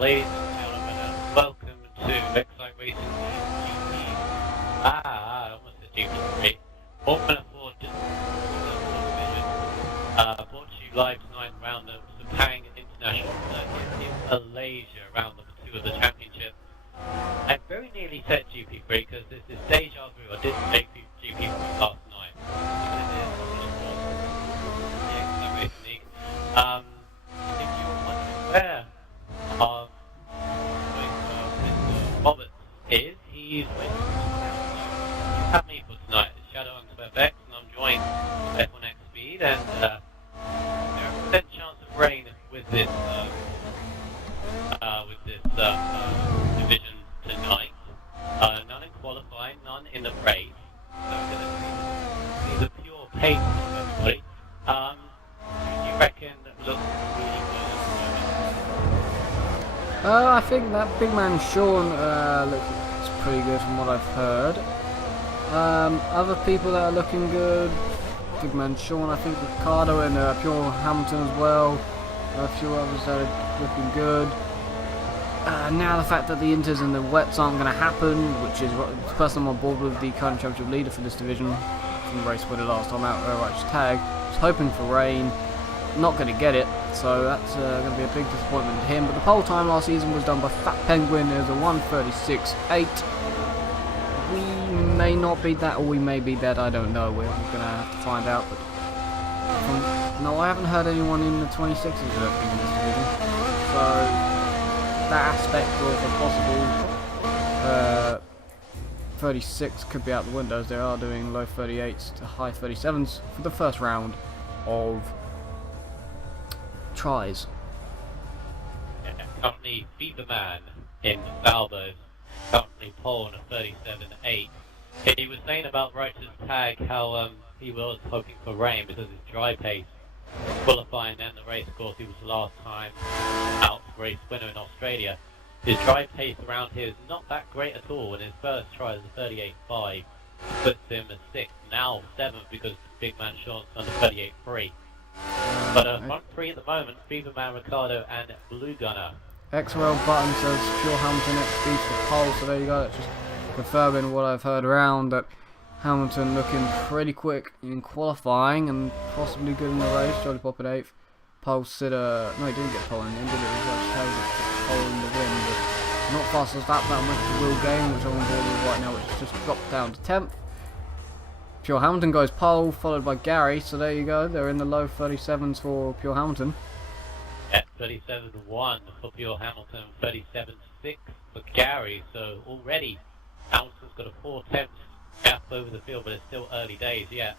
ladies and gentlemen, and welcome to Xcite Racing GP. I almost said GP3. Formula 4 division. Brought to you live tonight around the Sepang International Circuit in Malaysia, around number 2 of the championship. I very nearly said GP3 because this is deja vu. I didn't say GP3 last night. But it is the Xcite Racing League. If you're unaware of Mr. Roberts is, he's with you have me for tonight. It's Shadow X, and I'm joined by F1X Speed, and there is a chance of rain with this division tonight. None in qualifying, none in the race. So we're going to see the pure pace of everybody. Do you reckon looks really good at the moment? I think that big man Sean looks pretty good from what I've heard. Other people that are looking good, big man Sean, I think Ricardo and Pure Hamilton as well. A few others that are looking good. Now the fact that the Inters and the Wets aren't going to happen, which is what the person I'm on board with, the current championship leader for this division from the race winner last time out, Tag, was hoping for rain. Not going to get it, so that's going to be a big disappointment to him. But the pole time last season was done by Fat Penguin. It was a 1:36.8. We may not beat that, or we may beat that. I don't know. We're going to have to find out. But no, I haven't heard anyone in the 26s in this division. So that aspect of a possible 36 could be out the windows. They are doing low 38s to high 37s for the first round of tries. Yeah, currently Fever Man in Salvos, currently pole on a 37.8. He was saying about Writer's Tag how he was hoping for rain because his dry pace qualifying and the race, of course, he was the last time out race winner in Australia. His dry pace around here is not that great at all. In his first try is a 38.5, puts him at 6th, now 7th because big man Sean's under 38.3. But front 3 at the moment, Fever Man, Ricardo and Blue Gunner. XRL button says Pure Hamilton XB for pole, so there you go. That's just confirming what I've heard around, that Hamilton looking pretty quick in qualifying and possibly good in the race. Jolly Pop at 8th. Pole sitter, no, he didn't get pole in the end, did it? He got pole in the win, but not fast as that. That went to Will Game, which I'm on board with right now, which has just dropped down to 10th. Pure Hamilton goes pole, followed by Gary, so there you go. They're in the low 37s for Pure Hamilton. At 37.1 for Pure Hamilton, 37.6 for Gary, so already Hamilton's got a 4/10 gap over the field, but it's still early days yet.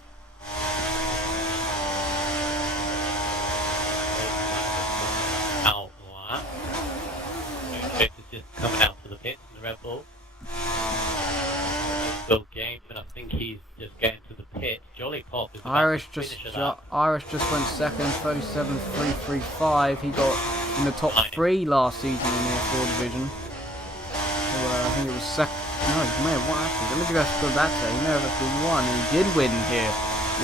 Out lap. Chase is just coming out to the pits in the Red Bull. Bill Games, and I think he's just getting to the pit. Jolly Pop is Irish just went second, 37.335. He got in the top 3 last season in the F4 division. So, I think it was second. No, he may have won actually. Let me just go back there. He may have actually won, and he did win here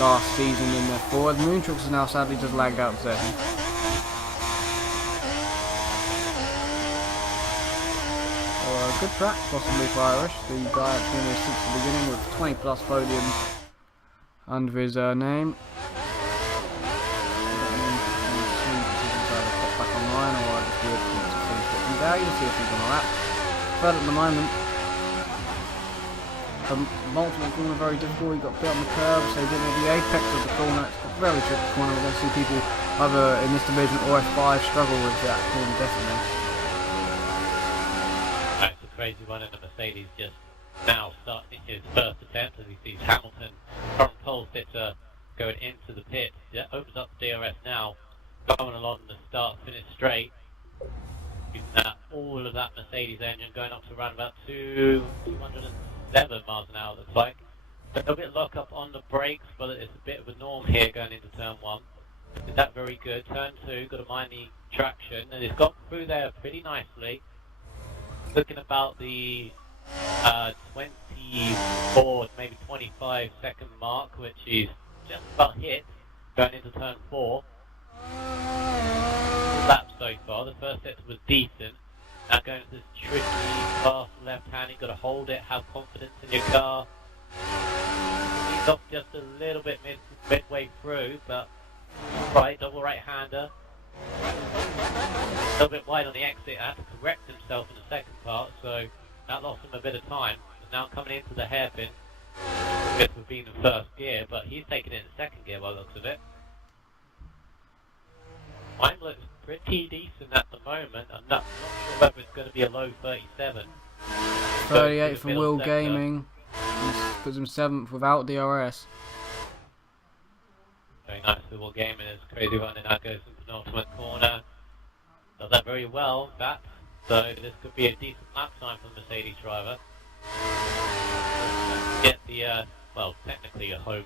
last season in F4. The Moontrux is now sadly just lagged out second. Good track, possibly for Irish. The guy actually in his 6th at the beginning with 20 plus podiums under his name. Pop back online, or I'll just do it to finish it from there. You'll see if he's on a lap. Third at the moment. Multiple corner, very difficult. He got bit on the curve, so he didn't have the apex of the corner. It's a very tricky corner. We're going to see people either in this division or F5 struggle with that corner definitely. Crazy one, and the Mercedes just now starting his first attempt as he sees Hamilton, current pole sitter, going into the pit. That opens up the DRS now, going along the start-finish straight. Using all of that Mercedes engine going up to around about 207 miles an hour, looks like. A little bit lock up on the brakes, but it's a bit of a norm here going into turn 1. Did that very good. Turn 2, got to mind the traction, and it's got through there pretty nicely. Looking about the 24, maybe 25 second mark, which is just about hit, going into turn 4. Laps so far. The first set was decent. Now going to this tricky fast left hand, you've got to hold it, have confidence in your car. He's off just a little bit midway through, but right, double right-hander. A little bit wide on the exit, had to correct himself in the second part, so that lost him a bit of time. And now coming into the hairpin, this would be in the first gear, but he's taking it in the second gear by the looks of it. Mine looks pretty decent at the moment. I'm not sure whether it's going to be a low 37. 38 for Will Gaming. He puts him 7th without DRS. Very nice for Will Gaming. There's crazy running. That goes into the penultimate corner. Does that very well, that. So this could be a decent lap time for the Mercedes driver. Get the, well, technically a home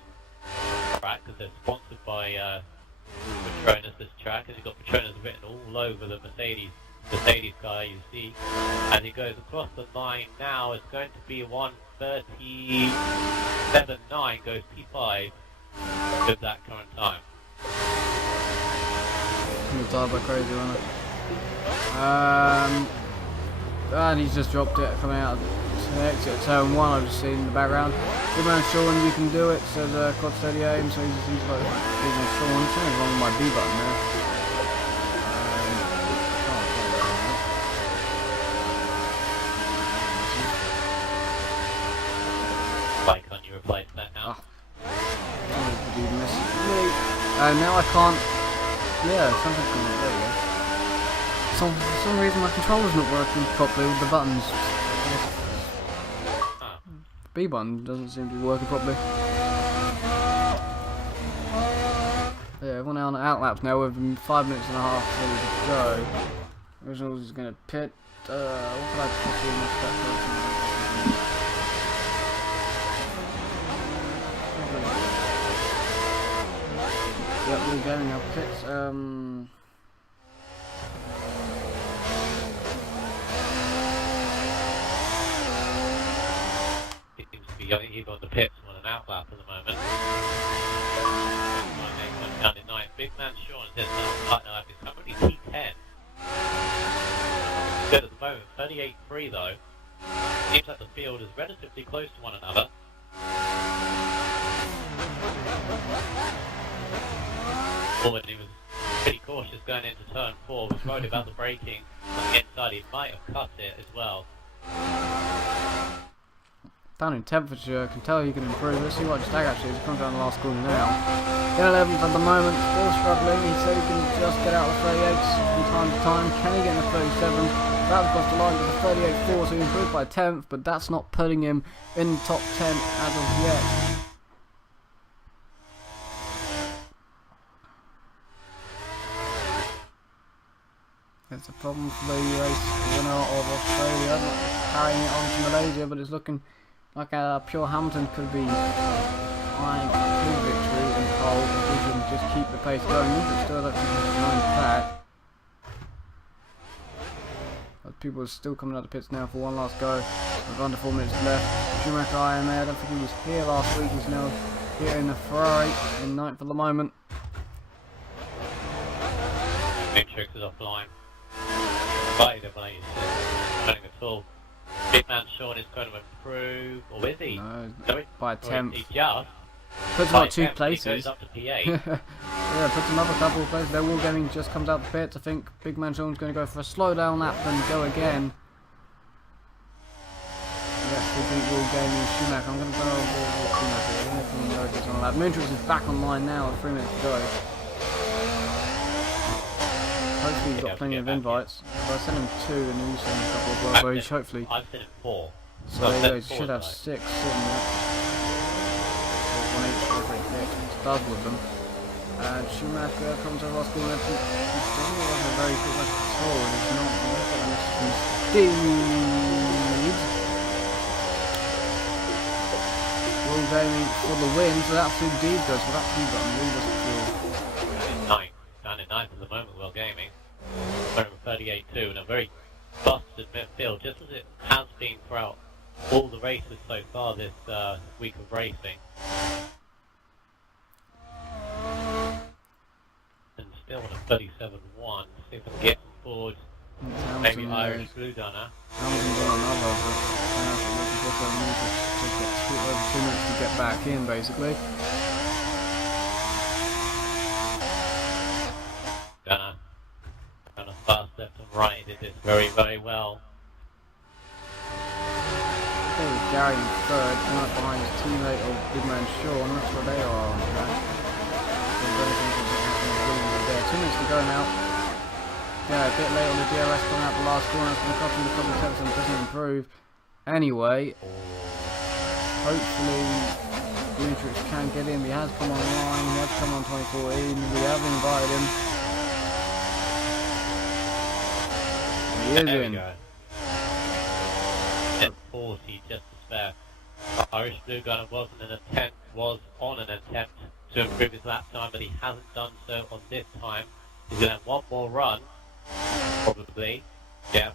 track because they're sponsored by Petronas, this track, and you've got Petronas written all over the Mercedes car you see. As he goes across the line now, it's going to be 1:37.9, goes P5 with that current time. He's by crazy runner. And he's just dropped it coming out of the exit at turn 1. I've just seen in the background. Good man, Sean, you can do it, says Quad 38, so he's like, good man, Sean, something's wrong with my B button there. Why can't you replace that now? Now I can't, yeah, something's going on, there you go. So, for some reason my controller's not working properly with the buttons. B button doesn't seem to be working properly. Yeah, everyone out on outlaps now with 5 minutes and a half before we go. Originals is going to pit. What could I possibly miss that person? Yep, we're going now. Pits. He's on the pits on an outlap at the moment. Down in 9th. Big man Sean says right now it's currently T10. Good at the moment. 38.3 though. Seems like the field is relatively close to one another. Forward, he was pretty cautious going into turn 4. Was worried about the braking on the inside. He might have cut it as well. Down in temperature, can tell you can improve. Let's see what Stag actually is. He comes down the last corner now. In 11th at the moment, still struggling. He said he can just get out of the 38s from time to time. Can he get in the 37? That's across the line to the 38.4, so he improved by 10th, but that's not putting him in the top 10 as of yet. It's a problem for the race winner of Australia, not carrying it on to Malaysia, but it's looking like Pure Hamilton could be eyeing a clean victory and pole if he can just keep the pace going. It's still at 9th back. But people are still coming out the pits now for one last go. With under 4 minutes left. Schumacher IMA, I don't think he was here last week. He's now here in the Ferrari in 9th at the moment. Matrix is offline. Running at all. Big man Sean is going to improve, or is he? No, no by 10th. He just puts him up 2 places. He goes up to P8. Yeah, puts another couple of places. Their Will Gaming just comes out the pits. I think Big Man Sean's going to go for a slow down lap and go again. Yes, we beat Will Gaming Schumacher. I'm going to go with Schumacher. Matrix is back online now with 3 minutes to go. Hopefully he's got plenty of invites. I sent him 2 and you sent him a couple as well, so he's hopefully... I've sent him 4. So there you go, he should have 6 sitting there. 1 each, whatever it does with them. And Schumacher comes over last corner. He doesn't look like a very good race at all, and he's not indeed. Will Gaming for the win, so that's who Deed does, so that's who got him. Lee doesn't feel... Down in 9th at the moment, Will Gaming. 38.2 in a very busted midfield, just as it has been throughout all the races so far this week of racing. And still on a 37.1. See if we can get forward Maybe Irish Blue Gunner. Hamilton's on another. Over 2 minutes to get back in, basically. Gunner fast left and right. He did this very, very well. Gary in third, coming up behind his teammate of Big Man Sean. That's where they are on track. 2 minutes to go now. Yeah, a bit late on the DRS coming out the last corner. It's going to cost him a couple of seconds and it doesn't improve. Anyway, hopefully Dimitrix can get in. He has come online, he has come on 2014. We have invited him. He is there in. We go. 40 just to spare. Irish Blue Gunner was on an attempt to improve his lap time, but he hasn't done so on this time. He's going to have one more run, probably. Yeah,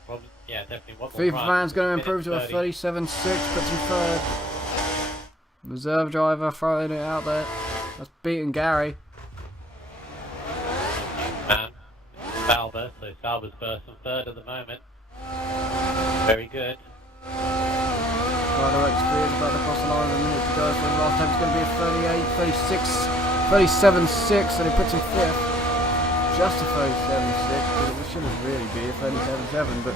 definitely one more FIFA run. man's going to improve to a 37.6, puts him third. Reserve driver throwing it out there. That's beating Gary. And Sauber, so Sauber's first and third at the moment. Very good. Rider XP is about to cross the line, a minute to go. So the last time it's going to be a 37.6, and it puts him fifth. Just a 37.6, but it shouldn't really be a 37.7, but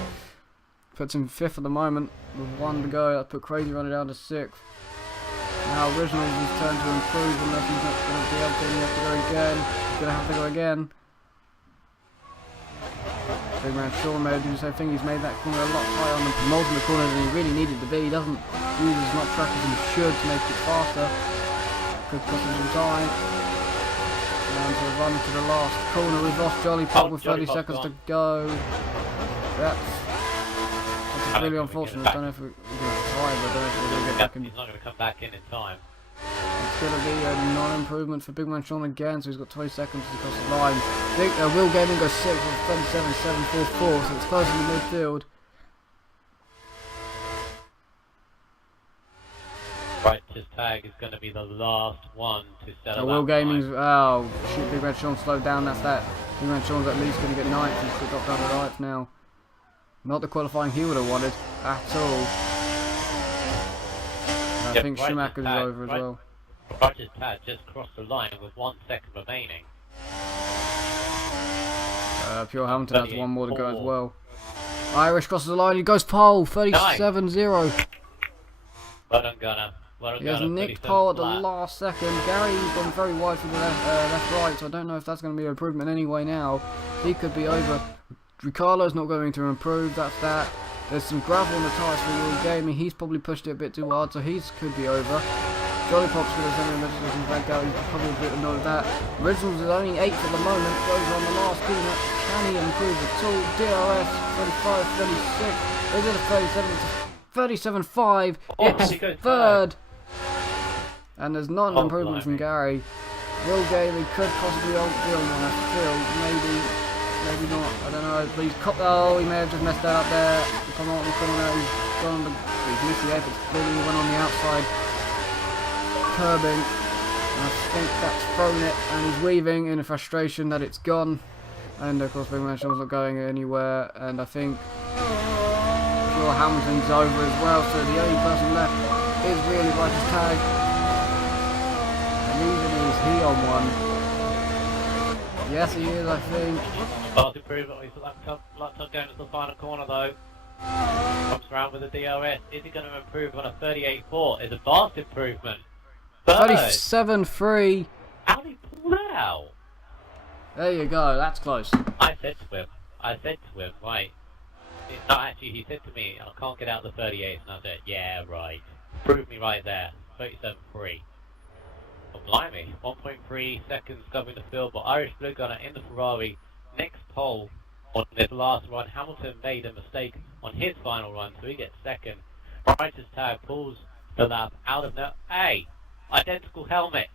puts him fifth at the moment with 1 to go. That put Crazy Runner down to 6th. Now Originals is turned to improve unless he's not going to be able to. He has to go again. He's going to have to go again. Big Man Sean may do the same thing. He's made that corner a lot higher on the penultimate corner than he really needed to be. He doesn't use as much track as he should to make it faster. Could cost him some time. And to run to the last corner, we've lost Jolly Pop with 30 seconds to go. That's really unfortunate. I don't know if we can try, but I don't know if we're going to get back in. He's not going to come back in time. It's going to be a non-improvement for Big Man Sean again, so he's got 20 seconds to cross the line. Will Gaming goes 6th with 37.744, so it's close in the midfield. Right, his tag is going to be the last one to settle. Will Gaming's, oh shoot, Big Man Sean slowed down, that's that. Big Man Sean's at least going to get 9th, he's got down to 9th now. Not the qualifying he would have wanted, at all. I think Schumacher's over as well. Roger's tag just crossed the line with 1 second remaining. Pure Hamilton has 1 more to go as well. Irish crosses the line, he goes pole, 37.0. Well done, Gunner. Well done, He has Gunner. nicked pole at the last second. Gary's gone very wide from the left-right, so I don't know if that's going to be an improvement anyway now. He could be over. Ricciardo's not going to improve, that's that. There's some gravel on the tyres for Will Gaming. He's probably pushed it a bit too hard, so he could be over. Jolly Pop's going to send him a message from back out. He's probably a bit annoyed at that. Originals is only 8th at the moment. Goes on the last corner. Can he improve at all? DRS 35, 36. They did a 37.5. It's third. And there's not an improvement from Gary. Will Gaming could possibly be on that field. Maybe not. I don't know. Please cop. Oh, he may have just messed that up there. Come on, he's gone on the. He's missed the apex. Clearly, he went on the outside. Curbing. And I think that's thrown it. And he's weaving in a frustration that it's gone. And of course, Big Man Sean's not going anywhere. And I think Pure Hamilton's over as well. So the only person left is really Vitus Tag. And even is he on one? Yes, he is, I think. Fast improvement. He's laptop going to the final corner though. Comes around with the DRS. Is he going to improve on a 38.4? It's a vast improvement. 37.3. How did he pull that out? There you go. That's close. I said to him, right. No, actually, he said to me, I can't get out the 38, and I said, yeah, right. Prove me right there. 37.3. Oh, blimey, 1.3 seconds covering the field, but Irish Blue Gunner in the Ferrari, next pole on his last run. Hamilton made a mistake on his final run, so he gets second. Vitus Tag pulls the lap out of the... Hey! Identical helmets!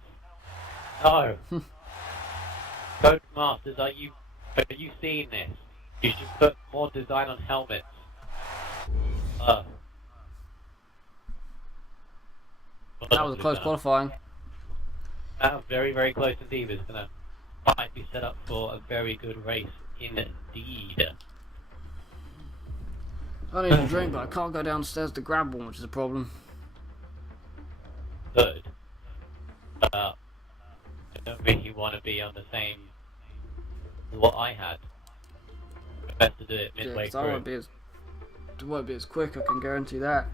No! Codemasters, are you seeing this? You should put more design on helmets. That was a close qualifying. Very, very close indeed. It's going to might be set up for a very good race indeed. I need a drink, but I can't go downstairs to grab one, which is a problem. Good. I don't really want to be on the same as what I had. Best to do it midway Yeah, through. I won't be as quick, I can guarantee that.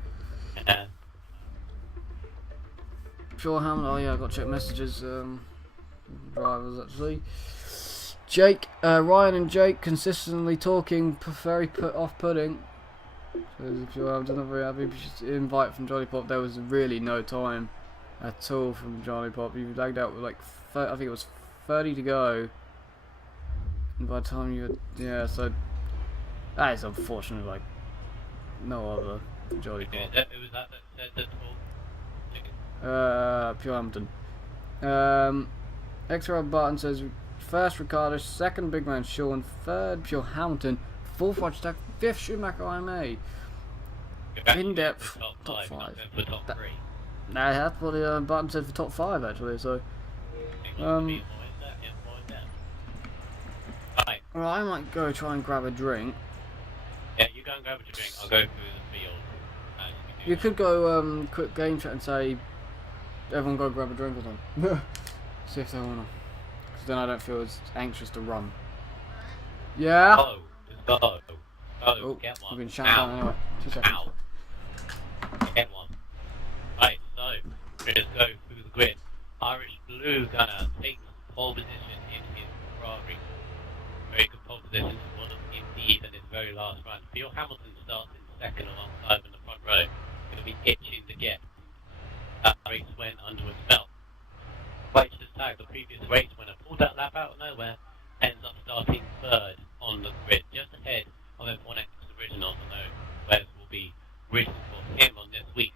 Yeah. Pure Hamlet, oh yeah, I got to check messages, drivers actually. Jake, Ryan and Jake consistently talking, very off-putting. So if you're not very happy, invite from Johnny Pop. There was really no time at all from Johnny Pop. You lagged out with like, I think it was 30 to go. And by the time you, yeah, so that is unfortunate. Like no other Johnny Pop. It was that said that Pure Hampton. XRL Barton says first Ricardo, second Big Man Sean, third Pure Hamilton, fourth Roger Stack, fifth Schumacher IMA. In depth, top 5. Top 3. Nah, that's what Barton said for top 5 actually. So, well, I might go try and grab a drink. Yeah, you go and grab a drink. I'll go through the field. You could go quick game chat and say everyone go grab a drink or something. See if they wanna. Because then I don't feel as anxious to run. Yeah. Oh, just go. Oh, get one. I've been shut down anyway. 2 seconds. Ow. Get one. Right, so let's go through the grid. Irish Blue Gunner takes pole position in his Ferrari. Very good pole position for them indeed in his very last run. Bill Hamilton starts in second alongside him in the front row. Going to be itching to get that race win under his belt. Righteous Tag, the previous race winner, pulled that lap out of nowhere, ends up starting third on the grid, just ahead of F1X Originals, although Wes will be racing for him on this week.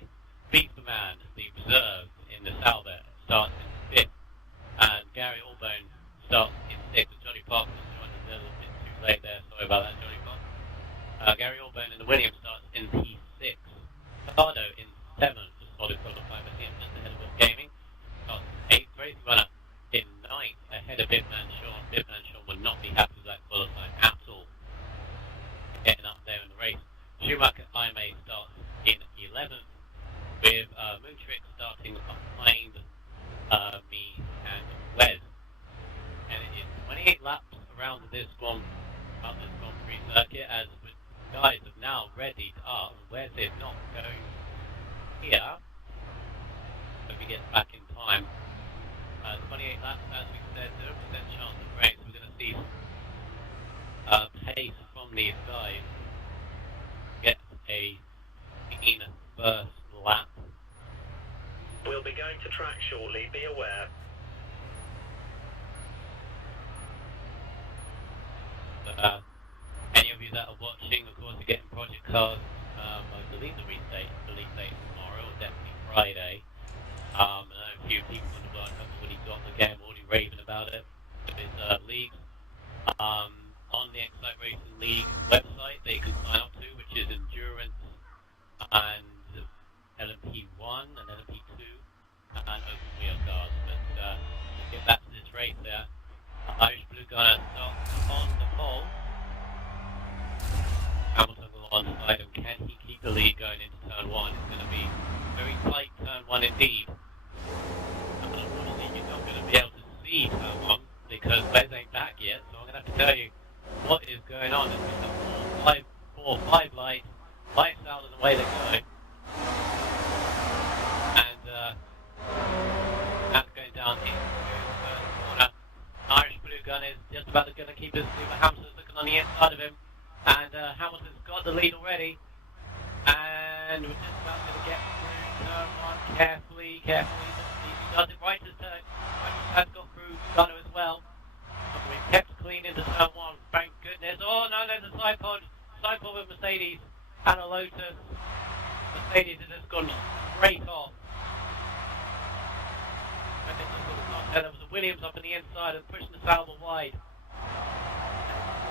Beats the man, the reserve in the Sauber, starts in 5th, and Gary Allbone starts in 6th. Johnny Park was joined a little bit too late there, sorry about that, Johnny Park. Gary Allbone in the Williams starts in P6. Ricardo in 7th, just solid qualifying with him, just ahead of Will Gaming. Starts in 8th, Race Runner in 9th, ahead of Bibman Sean. Bibman Sean will not be happy with that qualifying at all. Getting up there in the race. Schumacher IMA starts in 11th, with Moontrick starting behind me and Wes. And it is 28 laps around this Grand Prix circuit as the guys have now readied up. Wes is not going here. If he gets back in time. 28 laps, as we said, 0% chance of race. We're going to see pace from these guys. Get a clean first lap. We'll be going to track shortly, be aware. Any of you that are watching, of course, are getting project cars. I believe the release date tomorrow, or definitely Friday. I know a few people in the world have already got the game, already raving about it. There's leagues on the XciteRacingLeague website that you can sign up to, which is Endurance and LMP1 and LMP2 and Open Wheel cars. But let's get back to this race there. Irish Blue Gunner starts on the pole. Hamilton alongside him. Can he keep the lead going into turn 1? It's going to be very tight turn 1 indeed. And unfortunately, you're not going to be able to see turn 1 because Wes ain't back yet. So I'm going to have to tell you what is going on. There's been 5 lights out and away they go. And that's going down into the first corner. Irish Blue Gun is just about going to keep his lead, but Hamilton's looking on the inside of him. And Hamilton's got the lead already. And we're just about going to get through turn 1 carefully. He does it right as turn. Right has got through Gunner as well. And we've kept clean into turn 1. Thank goodness. Oh no, there's a side pod with Mercedes and a Lotus. Mercedes has just gone straight off. And there was a Williams up on the inside and pushing the Sauber wide.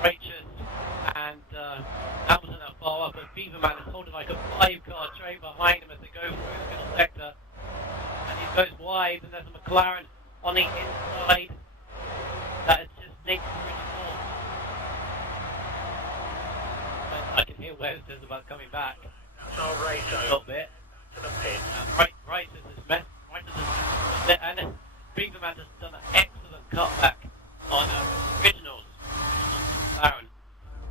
Righteous and Hamilton are far up, but Beaverman is holding like a 5-car train behind him as they go through the middle sector. And he goes wide, and there's a McLaren on the inside that is just nicked through the wall. I can hear Wes says about coming back That's our race a over little bit. to the pit. Right says this mess. Right says this, and Beaverman has done an excellent cutback on originals. Aaron,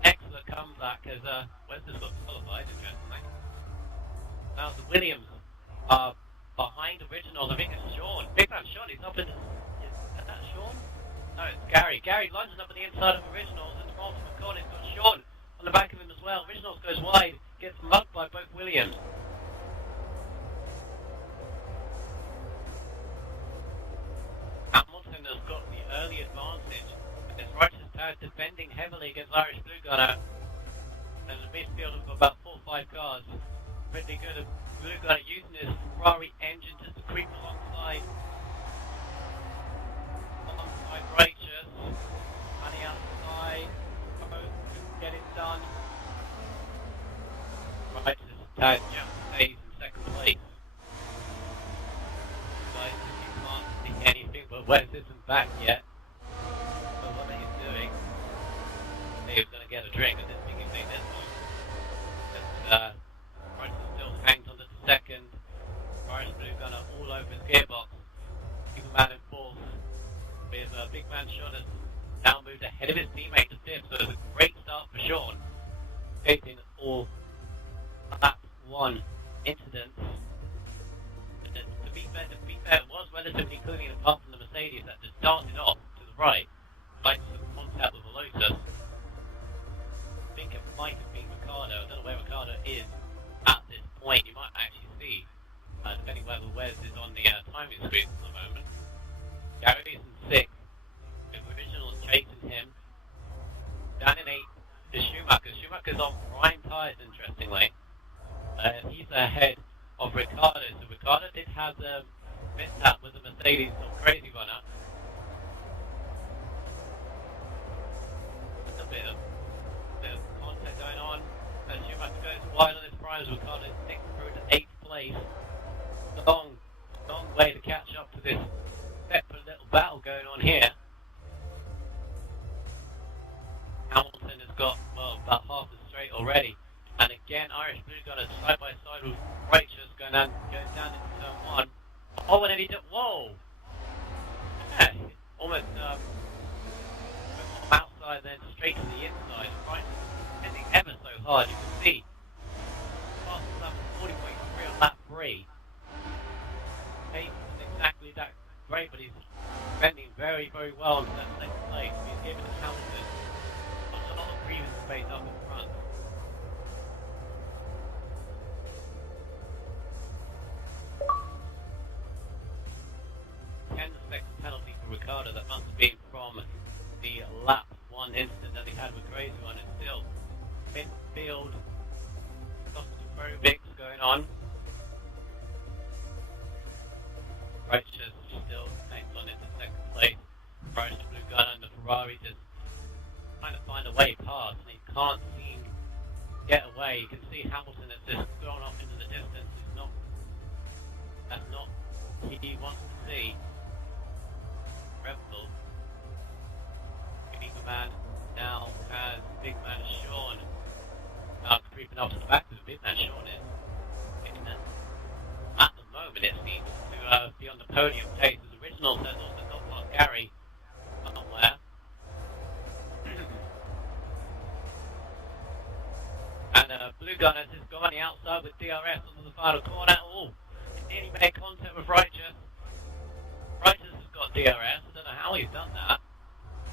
excellent comeback as Wes has got qualified, interestingly. Now the Williams are behind originals. I think it's Sean. Big man Sean, he's up in. Is that Sean? No, it's Gary. Gary lunges up on the inside of originals, and the ultimate corner has got Sean on the back of him as well. Originals goes wide, gets mugged by both Williams. Hamilton has got the early advantage. As Righteous Tag defending heavily against Irish Blue Gunner. And the midfield have got about 4 or 5 cars. Pretty good. Blue Gunner using his Ferrari engine just to creep alongside. Alongside Righteous. On the outside. Get it done. Righteous Tag just stays in second place. Guys, you can't see anything, but Wes isn't back yet. So what are you doing? He was going to get a drink. I didn't think he'd take this long. But, Righteous still hangs on to the second. Irish Blue Gunner all over his gearbox. Big man in fourth. With Big Man Sean has now moved ahead of his teammate to fifth. So it's a great start for Sean. Escaping all lap 1 incidents. To be fair, it was relatively clean apart from the Mercedes that just darted off to the right, like some contact with the Lotus. I think it might have been Ricardo. I don't know where Ricardo is at this point. You might actually see, depending whether Wes is on the timing screen at the moment. Gary's in 6th. The original is chasing him. Down in 8th is Schumacher. Schumacher's on prime tyres, interestingly. He's ahead of Ricardo. So Ricardo did have the mishap with the Mercedes or Crazy Runner. A bit of contact going on. As Schumacher goes wide on his primes, Ricardo sticks through to 8th place. Long way to catch up to this separate little battle going on here. Hamilton has got, well, about half the straight already. And again, Irish Blue Gunner side by side with Righteous going down into turn 1. Oh, and then he did, whoa! Yeah, almost went from outside then straight to the inside. Righteous hitting ever so hard, you can see. Fastest lap is 40.3 on lap 3. Pace isn't exactly that great, but he's defending very, very well into that second place. He's giving Hamilton a lot of breathing space up in front. Penalty for Ricardo. That must have been from the lap 1 incident that he had with Crazy One. It's still midfield claustrophobics going on. Righteous still hangs on into second place. Irish Blue Gunner and the Ferrari just trying to find a way past, and he can't seem to get away. You can see Hamilton has just gone off into the distance. That's not he wants to see. Rebel. Big man now has Big Man Sean creeping up to the back of the Big Man Sean is. At the moment it seems to be on the podium pace as original says also not past Gary somewhere. And Blue Gunners has gone on the outside with DRS onto the final corner. Oh, he nearly made contact with Righteous. Righteous has got DRS. I don't know how he's done that.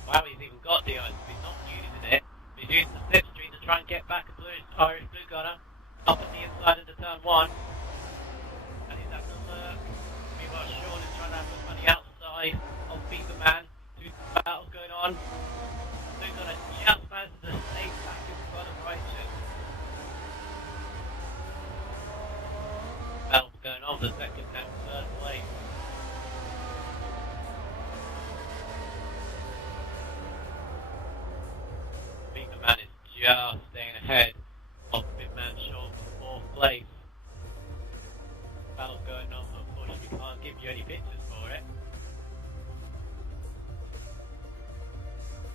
Wow, he's even got DRS if he's not using it. He's using the slipstream to try and get back a Irish Blue Gunner up at the inside into turn 1. And he's having a look. Meanwhile, Sean is trying to have a look on the outside of Beaver Man. 2 battles going on. Blue Gunner just manages to stay back in front of Righteous. Battle going on for second and third place. Man is just staying ahead of Big Man Sean for 4th place. Battle's going on, but unfortunately we can't give you any pictures for it.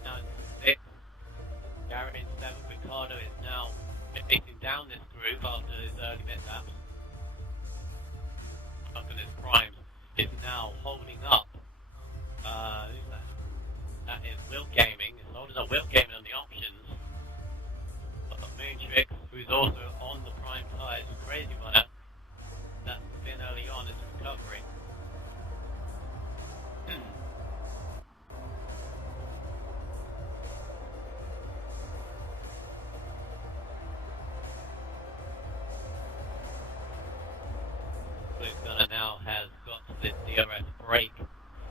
Now in 6th, Gary in 7th, Ricardo is now facing down this group after his early mishaps. His Prime is now holding up. Who's that? That is Will Gaming. It's holding up Will Gaming on the options. But Moontrix, who's also on the Prime tyres, Crazy Runner. That's been early on, is recovering. Blue Gunner now has got the DRS brake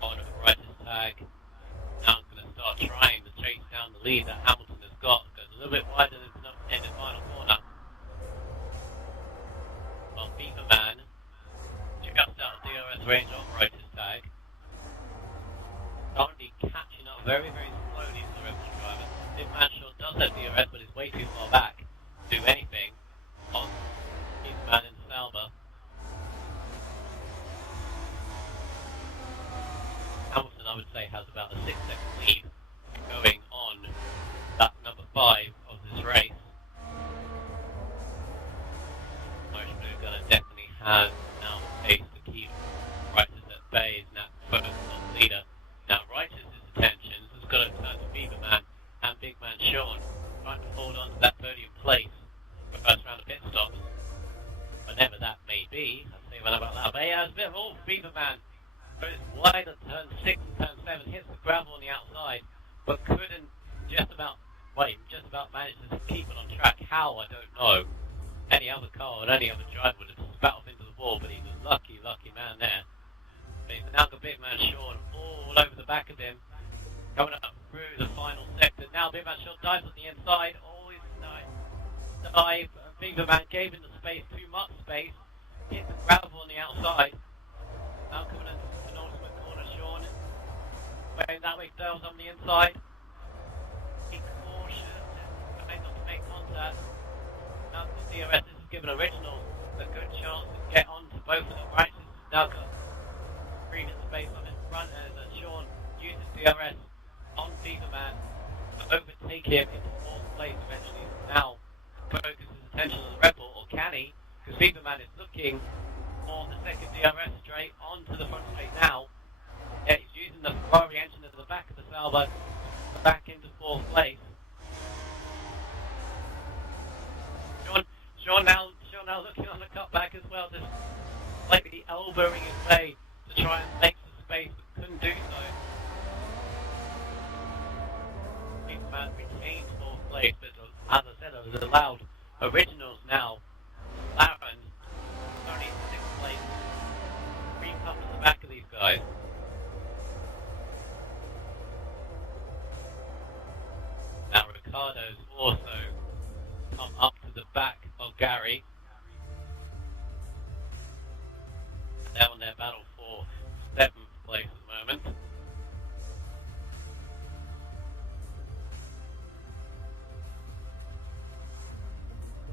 on Writer's tag. Now I'm going to start trying to chase down the lead that Hamilton has got. Goes a little bit wider than in the final corner. Well, Beaver Man just out of DRS range on Writer's tag. Currently catching up very, very slowly to the Red Bull driver. Big Man sure does have DRS, but is way too far back to do anything on Beaver Man and Sauber. Hamilton, I would say, has about a 6-second lead going on that number 5 of this race. Irish Blue Gunner definitely has now the pace to keep Righteous at bay, is now focused on the leader. Now Righteous's attention has got to turn to Beaver Man and Big Man Sean, trying to hold on to that podium place for first round of pit stops. Whenever that may be, I'll say well about that. But yeah, it's a bit of all Beaver Man. Goes wide at turn 6 and turn 7, hits the gravel on the outside, but couldn't just about manage to keep it on track. How, I don't know. Any other car or any other driver would have spat off into the wall, but he was lucky man there. But he's now got Big Man Sean all over the back of him, coming up through the final sector. Now Big Man Sean dives on the inside, always dive. Beaver Man gave him the space, too much space, hit the gravel on the outside. Now coming into the penultimate corner, Sean. Going that way, Dale's on the inside. Be cautious, trying not to make contact. Now the DRS, this is giving Original a good chance to get onto both of them. Right, this is now got previous space on his front as Sean uses DRS on Beaver Man to overtake him into 4th place eventually. Now focus his attention on the Red Bull, or can he? Because Beaver Man is looking on the second DRS straight onto the front straight now. Yeah, he's using the Ferrari engine at the back of the Sauber back into 4th place. Sean now looking on the cutback as well, just slightly elbowing his way to try and make some space, but couldn't do so. Beaver Man retained 4th place, but as I said, it was allowed Originals now. Laren only in 6th place. 3 cups at the back of these guys. Now Ricardo's also come up to the back of Gary. They're on their battle for 7th place at the moment.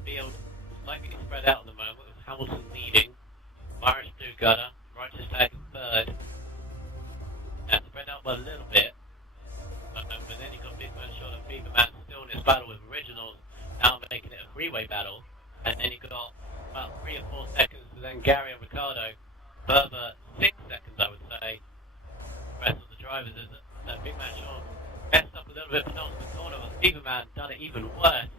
Field slightly spread out at the moment, with Hamilton leading, Irish Blue Gunner, Righteous tag in 3rd. And spread out by a little bit. But then you've got Big Man Sean and Beaver Man still in this battle with Originals, now making it a 3-way battle. And then you've got about 3 or 4 seconds to then Gary and Ricardo. Further 6 seconds, I would say. The rest of the drivers is that Big Man Sean messed up a little bit for the corner, but Beaver Man done it even worse.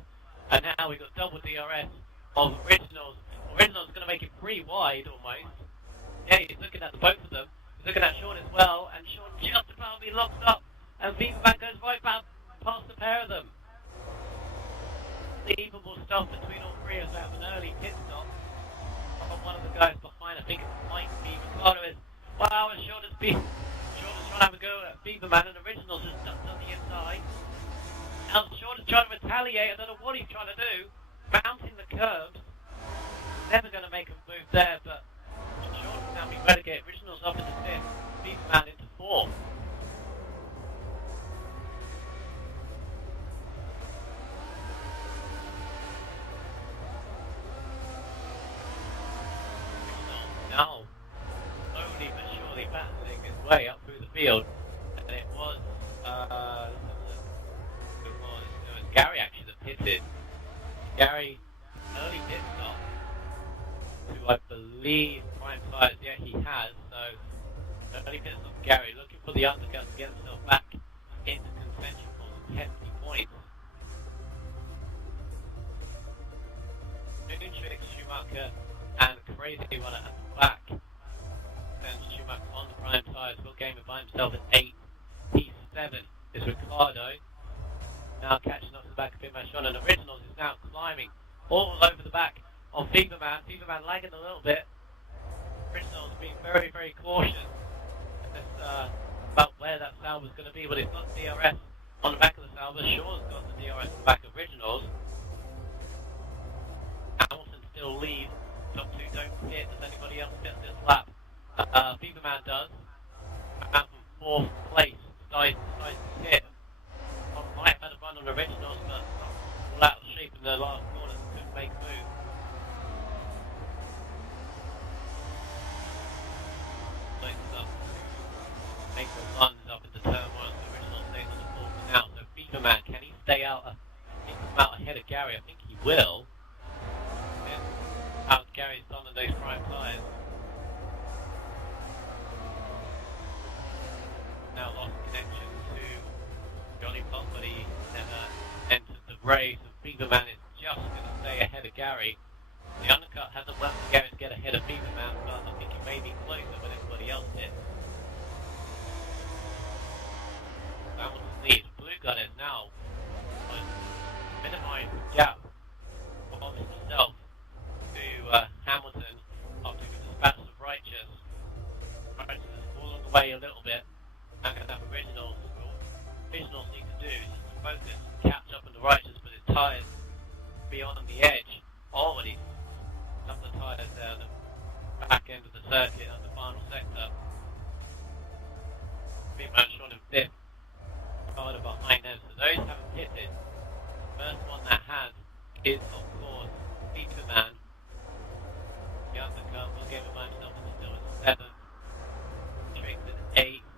And now we've got double DRS of Originals. Originals going to make it 3 wide almost. Yeah, he's looking at the both of them. He's looking at Sean as well, and Sean just about to be locked up. And Beaver Man goes right back past the pair of them. Unbelievable stuff between all 3 as they have an early pit stop. From one of the guys behind, I think it might be Ricardo is. Wow, and Sean is trying to have a go at Beaver Man, and Originals just ducked on the inside. Now Sean is trying to retaliate. I don't know what he's trying to do. Mounting the curbs. Never going to make a move there, but Sean will now be relegated. Originals up into 5th. Beaver Man into 4th. Now, slowly but surely battling his way up through the field. And it was Gary actually that pitted. Gary, early I believe prime tires. Yeah, he has. So only pits on Gary, looking for the undercut to get himself back into contention for the 10 points. Trick Schumacher and Crazy Runner at the back. Then Schumacher on the prime tires. Will Gamer by himself at 8. P7 is Ricardo. Now catching up to the back of Pimashon, and Originals is now climbing all over the back of Feverman. Feverman lagging a little bit. Originals being very, very cautious about where that Sauber's going to be, but it's got DRS on the back of the Sauber. Shaw's got the DRS on the back of Originals. Hamilton still leads. Top 2 don't hit. Does anybody else get this lap? Feverman does. Out from 4th place. Decides to hit. On the right, had a run on Originals, but all out of shape in the last corner. Couldn't make a move. Make the runs up into turn 1, so Original stays on the floor for now. So Feverman, can he stay out? He can come out ahead of Gary. I think he will. And out Gary's done on those prime tyres. Now lost connection to Johnny Pop, but he never entered the race. And Feverman is just going to stay ahead of Gary. The undercut hasn't left Gary to get ahead of Feverman, but I think he may be closer when everybody else did. Hamilton leads. Blue Gun is now minimised the gap on himself to Hamilton after the dispatch of Righteous. Righteous has fallen away a little bit. And going to have Originals. What Originals need to do is just focus, catch up on the Righteous, but his tyres beyond the edge. Already a couple of tyres there on the back end of the circuit on the final sector. Feverman shot in 5th. Ricardo behind them, so those haven't hit it. The first one that has is, of course, Feverman. The undercut will give him by himself and still at 7th. Tricks at 8th.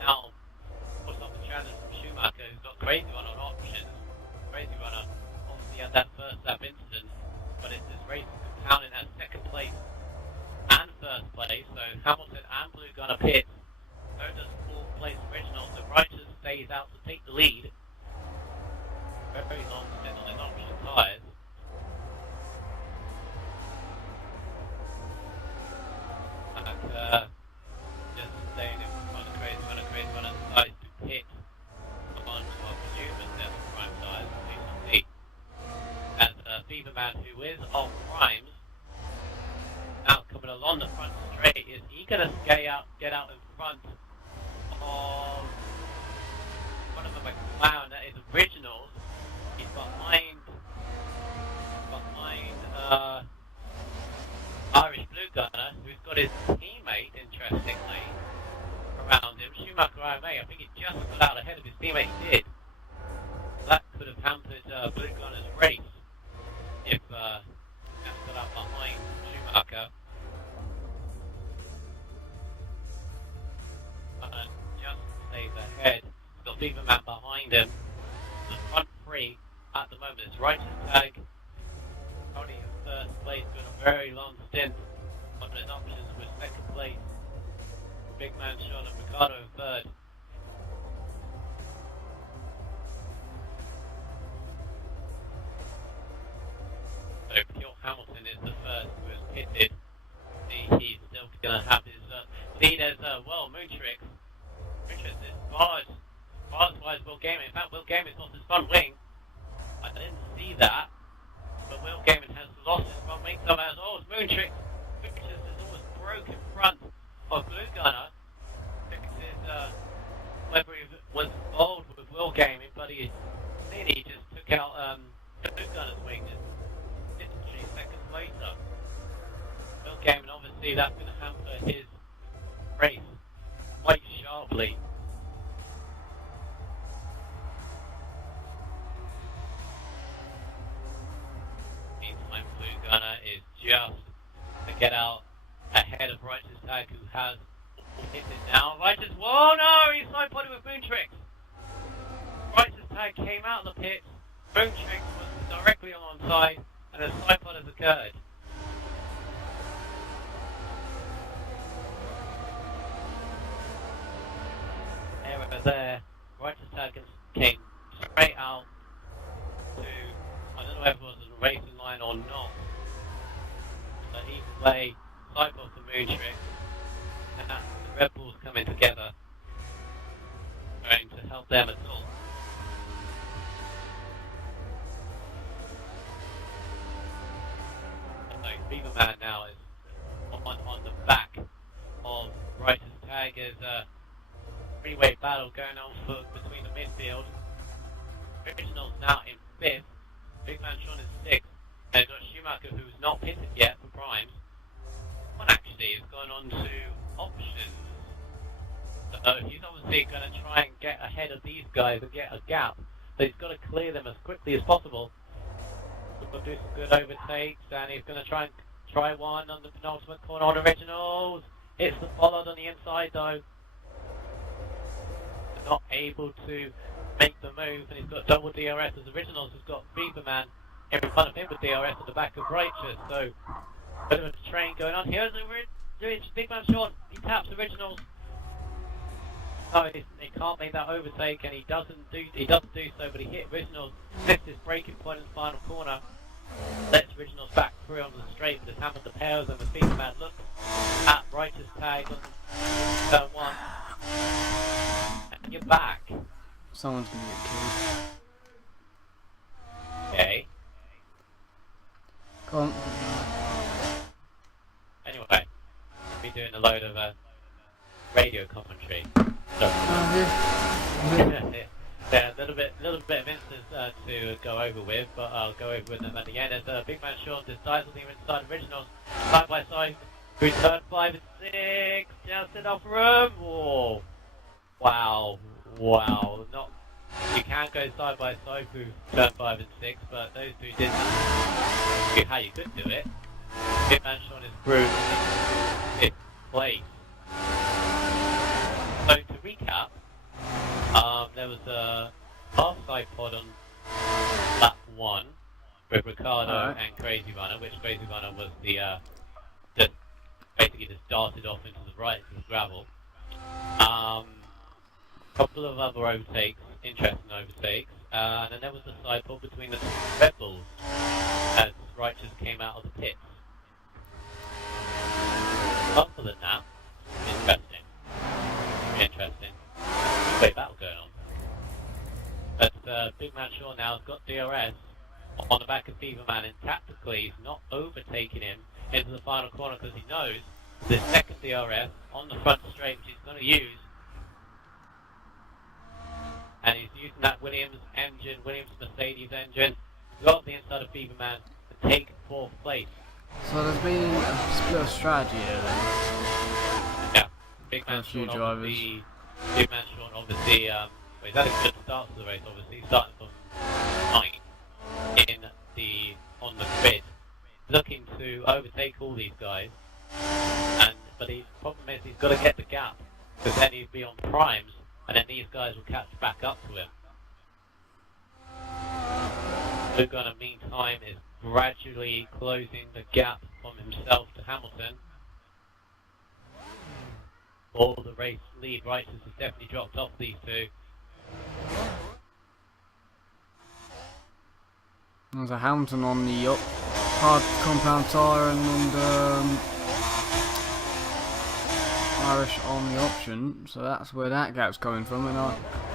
Now, puts up the challenge from Schumacher, who's got Crazy Runner on options. Crazy Runner obviously had that first lap incident, but it's this race counting as 2nd place and 1st place, so Hamilton and Blue Gunner pits. So does 4th place Original, so Righteous stays out to take the lead. Very long stint on his option tyres. And just staying in front of Crazy Runner. Crazy Runner decides to pit on our consumers there with prime tyres, as you can see. As Feverman, who is on primes, now coming along the front straight, is he going to get out in front of one of the McLaren that is Originals? He's behind Irish Blue Gunner, who's got his teammate, interestingly, around him. Schumacher IMA, I think he just got out ahead of his teammate. He did. That could have hampered Blue Gunner's race if he got out behind Schumacher. Just stays ahead. Got Feverman behind him. The front 3 at the moment. It's Righteous Tag. Only in 1st place, doing a very long stint on his options with 2nd place. Big Man Sean and Ricardo in 3rd. So Pure Hamilton is the first who has pitted. He's still going to have his lead as well. Moontrix. Moontrix is bars-wise Will Gaiman. In fact, Will Gaiman's lost his front wing. I didn't see that. But Will Gaiman has lost his front wing somehow. Oh, it's Moontrix. Moontrix has almost broken front of Blue Gunner. Moontrix is whether he was involved with Will Gaiman, but he nearly just took out Blue Gunner's wing and literally seconds later. Will Gaiman, obviously, that's going to hamper his race quite sharply. Meantime, Blue Gunner is just to get out ahead of Righteous Tag, who has hit it now. Righteous, whoa, no, he's side potted with Moontrix. Righteous Tag came out of the pits. Moontrix was directly alongside, and a side pot has occurred. help them at all. So Beaverman now is on the back of Wright's Tag. There's a three-way battle going on between the midfield. Original's now in 5th. Big Man Sean is 6th. And you've got Schumacher, who's not pitted yet for primes. One actually has gone on to options. So he's obviously going to try and get ahead of these guys and get a gap. But he's got to clear them as quickly as possible. He's going to do some good overtakes, and he's going to try one on the penultimate corner on Originals. It's the followed on the inside though. Not able to make the move, and he's got double DRS as Originals has got Beaverman in front of him with DRS at the back of Righteous. So bit of a train going on. Here's Big Man Sean. He taps Originals. No, he can't make that overtake, and he doesn't do so. But he hit Originals, missed his braking point in the final corner. Lets Originals back through onto the straight, but it's hammered the pairs, and the Beaverman looks at Righteous Tag on turn 1. And you're back. Someone's gonna get killed. Okay. Come on. Anyway, we'll be doing a load of radio commentary. So, yeah, a little bit of instances to go over with, but I'll go over with them at the end. As Big Man Sean decides on the inside Originals, side by side, through turn 5 and 6, just enough room. Oh, wow. Not. You can go side by side through turn 5 and 6, but those two didn't see how you could do it. Big Man Sean is through in 5th place. So to recap, there was a half-side pod on lap 1 with Ricardo and Crazy Runner, which Crazy Runner was the basically just darted off into the right into the gravel. Couple of other overtakes, interesting overtakes, and then there was the side pod between the two Red Bulls as Righteous came out of the pits. Other than that, interesting. Great battle going on. But Big Man Shaw now has got DRS on the back of Beaverman, and tactically he's not overtaking him into the final corner because he knows the second DRS on the front straight, which he's going to use. And he's using that Williams Mercedes engine, got the inside of Beaverman to take 4th place. So there's been a split of strategy here then. Yeah, Big Man Sean obviously, he's had a good start to the race obviously, starting from 9 on the grid, looking to overtake all these guys, but the problem is he's got to get the gap, because then he'll be on primes, and then these guys will catch back up to him. Lugan, in the meantime, is gradually closing the gap from himself to Hamilton. All the race lead Righteous has definitely dropped off these two. There's a Hamilton on the hard compound tyre and Irish on the option, so that's where that gap's coming from. And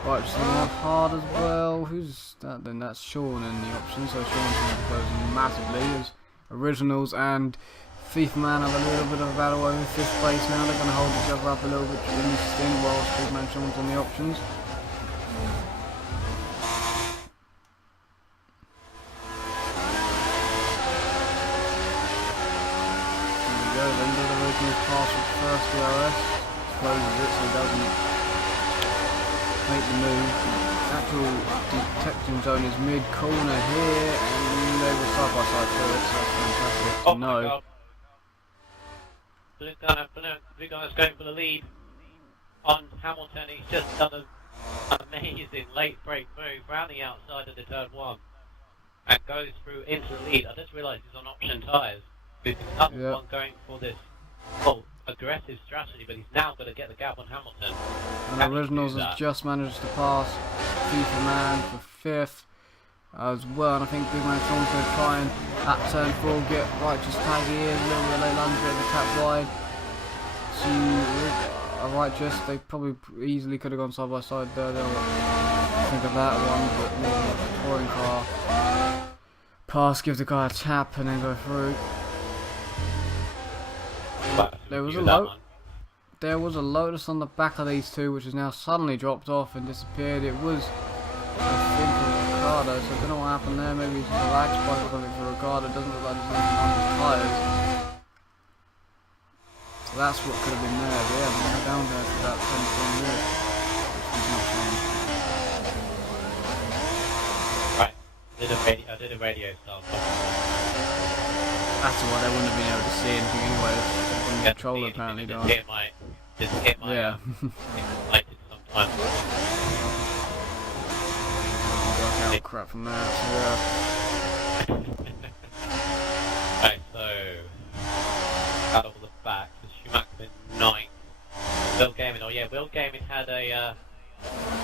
Righteous on hard as well. Who's that then? That's Sean in the option, so Sean's going to be closing massively as Originals and Beaverman have a little bit of a battle over 5th place now. They're going to hold each other up a little bit in this thing whilst Big Man Sean's on the options. Pass with first DRS, closes it so he doesn't make the move. The actual detecting zone is mid-corner here, and they were side by side through it, so that's fantastic to know. Blue Gunner's going for the lead on Hamilton. He's just done an amazing late break move around the outside of the turn 1 and goes through into the lead. I just realised he's on option tyres. He's another one going for this aggressive strategy, but he's now got to get the gap on Hamilton. And Originals has just managed to pass Beaverman for 5th as well, and I think Big Man Sean's going to try and at turn 4 get Righteous Tag here, a little bit late lunge, bit of a tap wide to Righteous, they probably easily could have gone side by side there. They'll think of that one, but more like a touring car. Pass, give the guy a tap, and then go through. There was a Lotus on the back of these two, which has now suddenly dropped off and disappeared. It was, I think, a Ricardo, so I don't know what happened there. Maybe he's just a lag spike or something for Ricardo. It doesn't look like there's anything on his tyres. So that's what could have been there. But yeah, we're down there for about 10 to 20 minutes, which was not fun. Right, I did a radio start. That's why they wouldn't have been able to see anything anyway. The controller apparently died. Just hit my yeah. lighted sometimes. Work out crap from there. So, yeah. Right, so out of the facts, Schumacher in 9th. Will Gaiman, oh yeah, Will Gaiman had a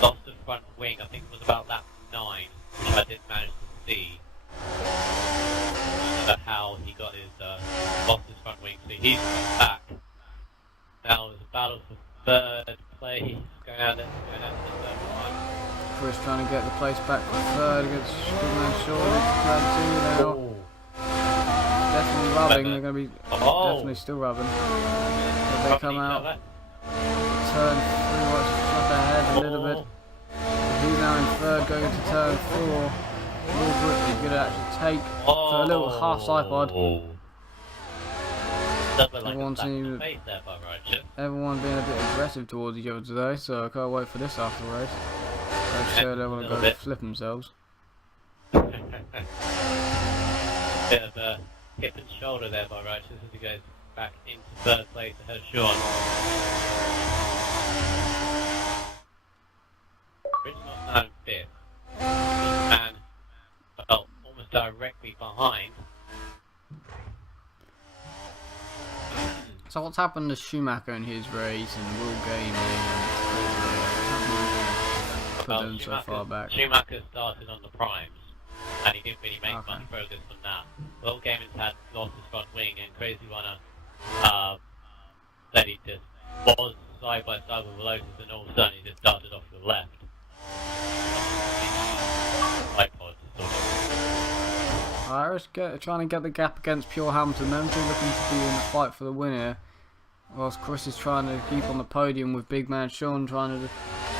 lost the front wing. I think it was about lap 9, which I did manage to see. How he got his lost his front wing, so he's back. Now it's a battle for 3rd place, going out to the 3rd one. Chris trying to get the place back for 3rd against Goodman Shorty. Grab 2 now. Definitely rubbing, they're going to be definitely still rubbing. If they come out, turn 3, watch jump ahead a little bit. He's now in 3rd, going into turn 4. Will Whitley going to actually take for a little half side pod. Everyone being a bit aggressive towards each other today, so I can't wait for this after the race. They're sure they want to go flip themselves. Bit of a hip and shoulder there by Righteous as he goes back into 3rd place ahead of Sean. Richmond's now in 5th. And almost directly behind. So what's happened to Schumacher in his race and Will Gaiman and put them so far back? Schumacher started on the primes and he didn't really make much progress from that. Will Gaiman's had lost his front wing and Crazy Runner said he just was side by side with Lotus and all of a sudden he just started off to the left. Irish trying to get the gap against Pure Hamilton. Them two looking to be in the fight for the win here. Whilst Chris is trying to keep on the podium with Big Man Sean trying to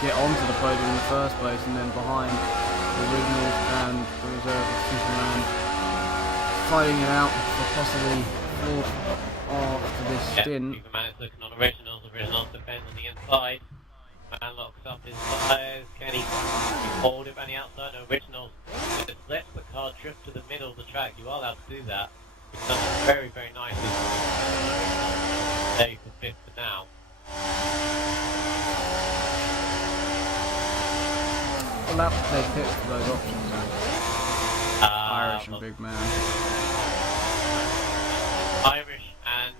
get onto the podium in the first place, and then behind the Originals and the reserve of Superman fighting it out for possibly 4th after this stint. Superman is looking on Originals defends on the inside. Man locks up his tyres. Can he hold him on the outside? No, Originals just lets the car drift to the middle of the track. You are allowed to do that. It's done very, very nicely. Stay for 5th for now. Well, that's they picked for those options then. Irish and Big Man. Irish and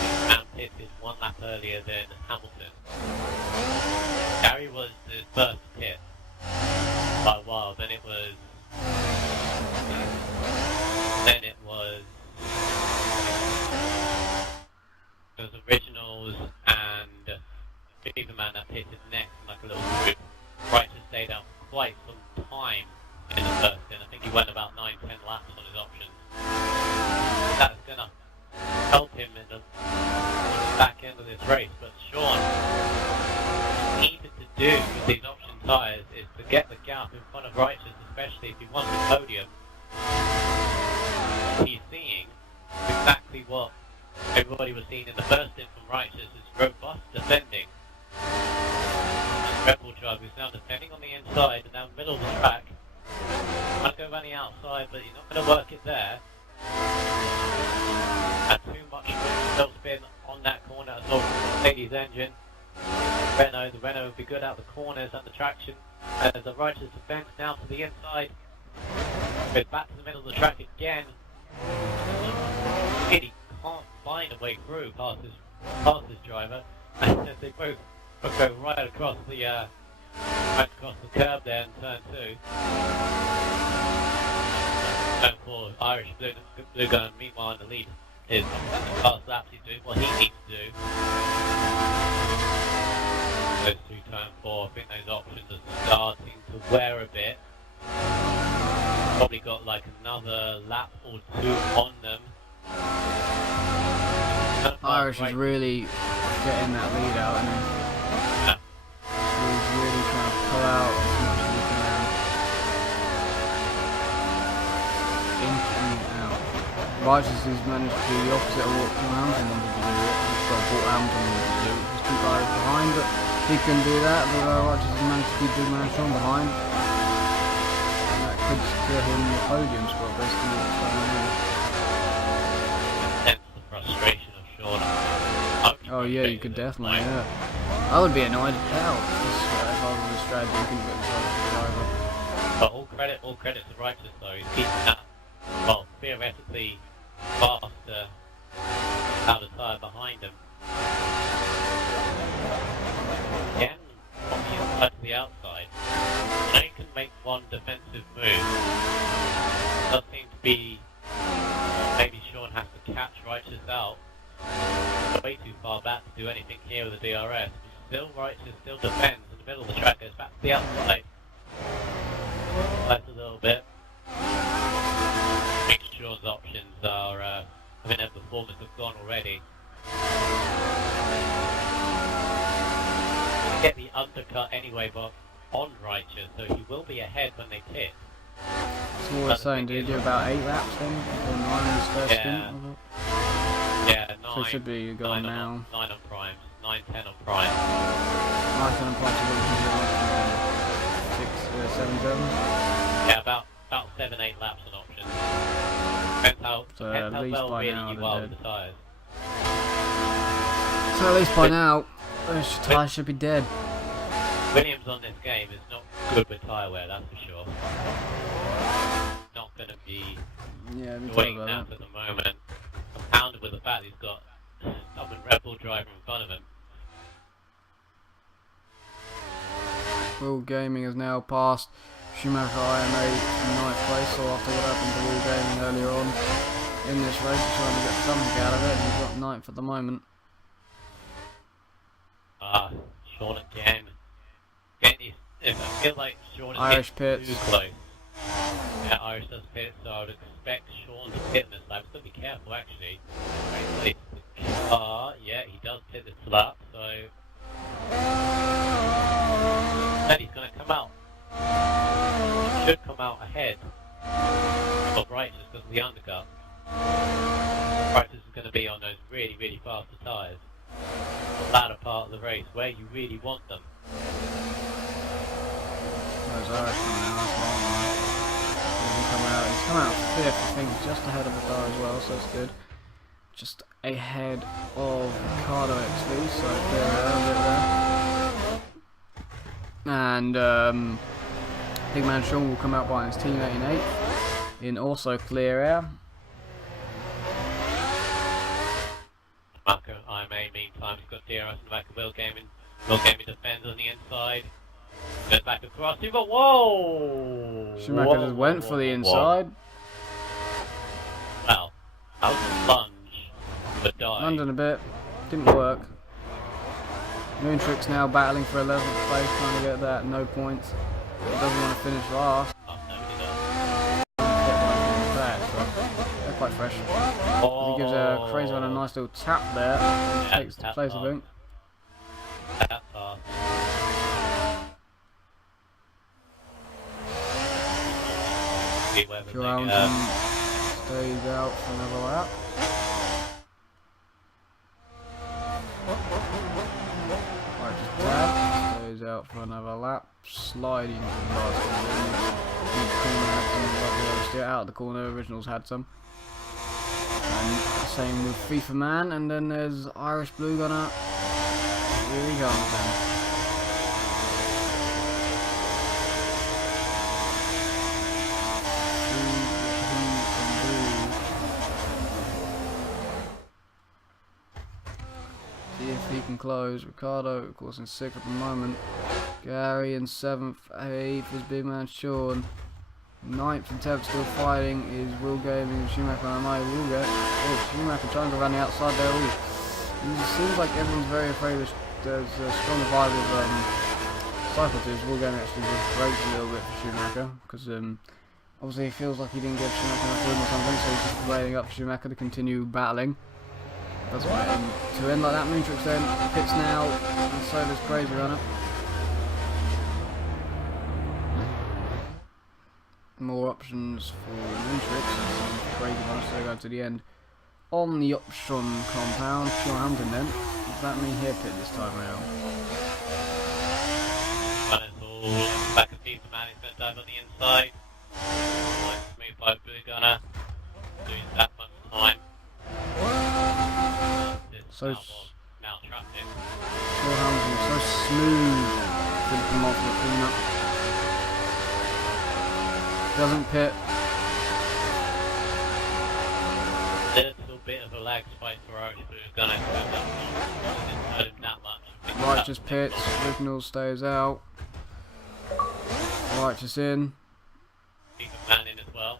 Big Man pitted 1 lap earlier than Hamilton. Gary was the first pit by a while, then it was Originals and Beaverman that pitted next in like a little group. Righteous stayed out for quite some time in the first stint. I think he went about 9-10 laps on his options. That's gonna help him in the back end of this race, but Sean needed to do with these option tyres is to get the gap in front of Righteous, especially if he wants the podium. He's seeing exactly what everybody was seeing in the first stint from Righteous is robust defending. And Red Bull driver is now defending on the inside and down the middle of the track. Trying to go around the outside, but you're not going to work it there. And too much still spin on that corner as well from Mercedes engine. The Renault would be good out the corners and the traction. As the Righteous defense now to the inside. Goes back to the middle of the track again. Really can't find a way through past this driver. And they both go right across the curb there in turn 2. Turn 4, Irish Blue Gun, meanwhile in the lead. is the fast laps, he's doing what he needs to do. Goes through turn 4, I think those options are starting to wear a bit. Probably got like another lap or two on them. Irish is really getting that lead out, isn't he? Yeah. He's really trying to pull out as much as he can. Inching it out. Righteous has managed to do the opposite of what Hamilton wanted to do. He's got what Hamilton wanted to do. He's keep Irish behind, but he can do that. But Righteous has managed to keep Big Man Sean behind. And that could secure him the podium spot, basically. What's going on here. Sense the frustration of Sean. Oh yeah, you could definitely, yeah. I would be annoyed as hell if I was a strategy and couldn't get the driver. But all credit to Righteous though, he's keeping that, well, theoretically faster out of tyre behind him. Again, from the inside to the outside, when he can make one defensive move, it does seem to be, maybe Sean has to catch Righteous out. Way too far back to do anything here with the DRS. Still Righteous, still defends in the middle of the track, goes back to the outside. Slides a little bit. Make sure the options are, I mean their performance have gone already. Get the undercut anyway, but on Righteous, so he will be ahead when they pit. So what we're saying, did he do about 8 laps then? Or 9 in his first stint? Yeah, 9. So it should be going now. 9 on primes, 9, 10 on prime. 9, 10 on primes, so what we can do, 6, 7, 7? Yeah, about 7, 8 laps on options. Depends how, So depends how well by really now you are with the tyres. So at least by now, those tyres should be dead. Williams on this game is not good with tyre wear, that's for sure. Not going to be doing that at the moment. Compounded with the fact he's got someone Red Bull driver in front of him. Will Gaming has now passed Schumacher IMA in 9th place, so after what happened to Will Gaming earlier on in this race, he's trying to get something out of it, and he's got 9th at the moment. Sean again. I feel like Sean is Irish getting pits. too close. Yeah, Irish does pit, so I would expect Sean to pit in this lap. He's got to be careful actually. Very close to the car. Yeah, he does pit this lap, so then he's going to come out. He should come out ahead of Righteous because of the undercut. Righteous is going to be on those really, really faster tyres. The latter part of the race where you really want them. There's Irish coming out as well. He's come out 5th, I think, just ahead of the car as well, so it's good. Just ahead of Ricardo XV, so clear air a bit there. And Big Man Sean will come out by his teammate in 8th, in also clear air. Marco IMA, meantime, he's got DRS in the back of Will Gaming. Will Gaming defends on the inside. Goes back across. You've got whoa! Schumacher just went for the inside. Well, that was a lunge, but died. London a bit, didn't work. Moontrick's now battling for 11th place, trying to get that, no points. He doesn't want to finish last. Oh, no, he does. They're quite fresh. Oh. He gives Crazy One a nice little tap there. Yeah, Takes the place, I think. That pass. See whether they stays out for another lap. Right, just tap. Stays out for another lap. Sliding to the last corner. Out of the corner, Originals had some. And same with FIFA Man, and then there's Irish Blue Gunner. Here he comes then. See if he can close. Ricardo, of course, in 6th at the moment. Gary in 7th, 8th is Big Man Sean. Ninth and 10th still fighting is Will Gaming, Schumacher and I will get. Oh, Schumacher trying to run the outside there. Ooh. It seems like everyone's very afraid there's a strong vibe of cyclists. Will Gaming actually just breaks a little bit for Schumacher because obviously he feels like he didn't give Schumacher enough room or something, so he's just waiting up for Schumacher to continue battling. That's why to end like that, Moontrix then pits now, and so does Crazy Runner. More options for Moontrix and Crazy Runner, so they go to the end. On the option compound, Pure Hampton then. Does that mean here pit this time around? But it's all back of Peter Man, he's going to dive on the inside. Nice move by Blue Gunner. Doing that much time. So now traffic. Pure Hampton, so smooth. Flipping him off the cleanup. Doesn't pit. Little bit of a lag spike for Irish Blue Gunner. Didn't hurt him that much. Righteous pits, Rignall stays out. Righteous in. Peter Man in as well.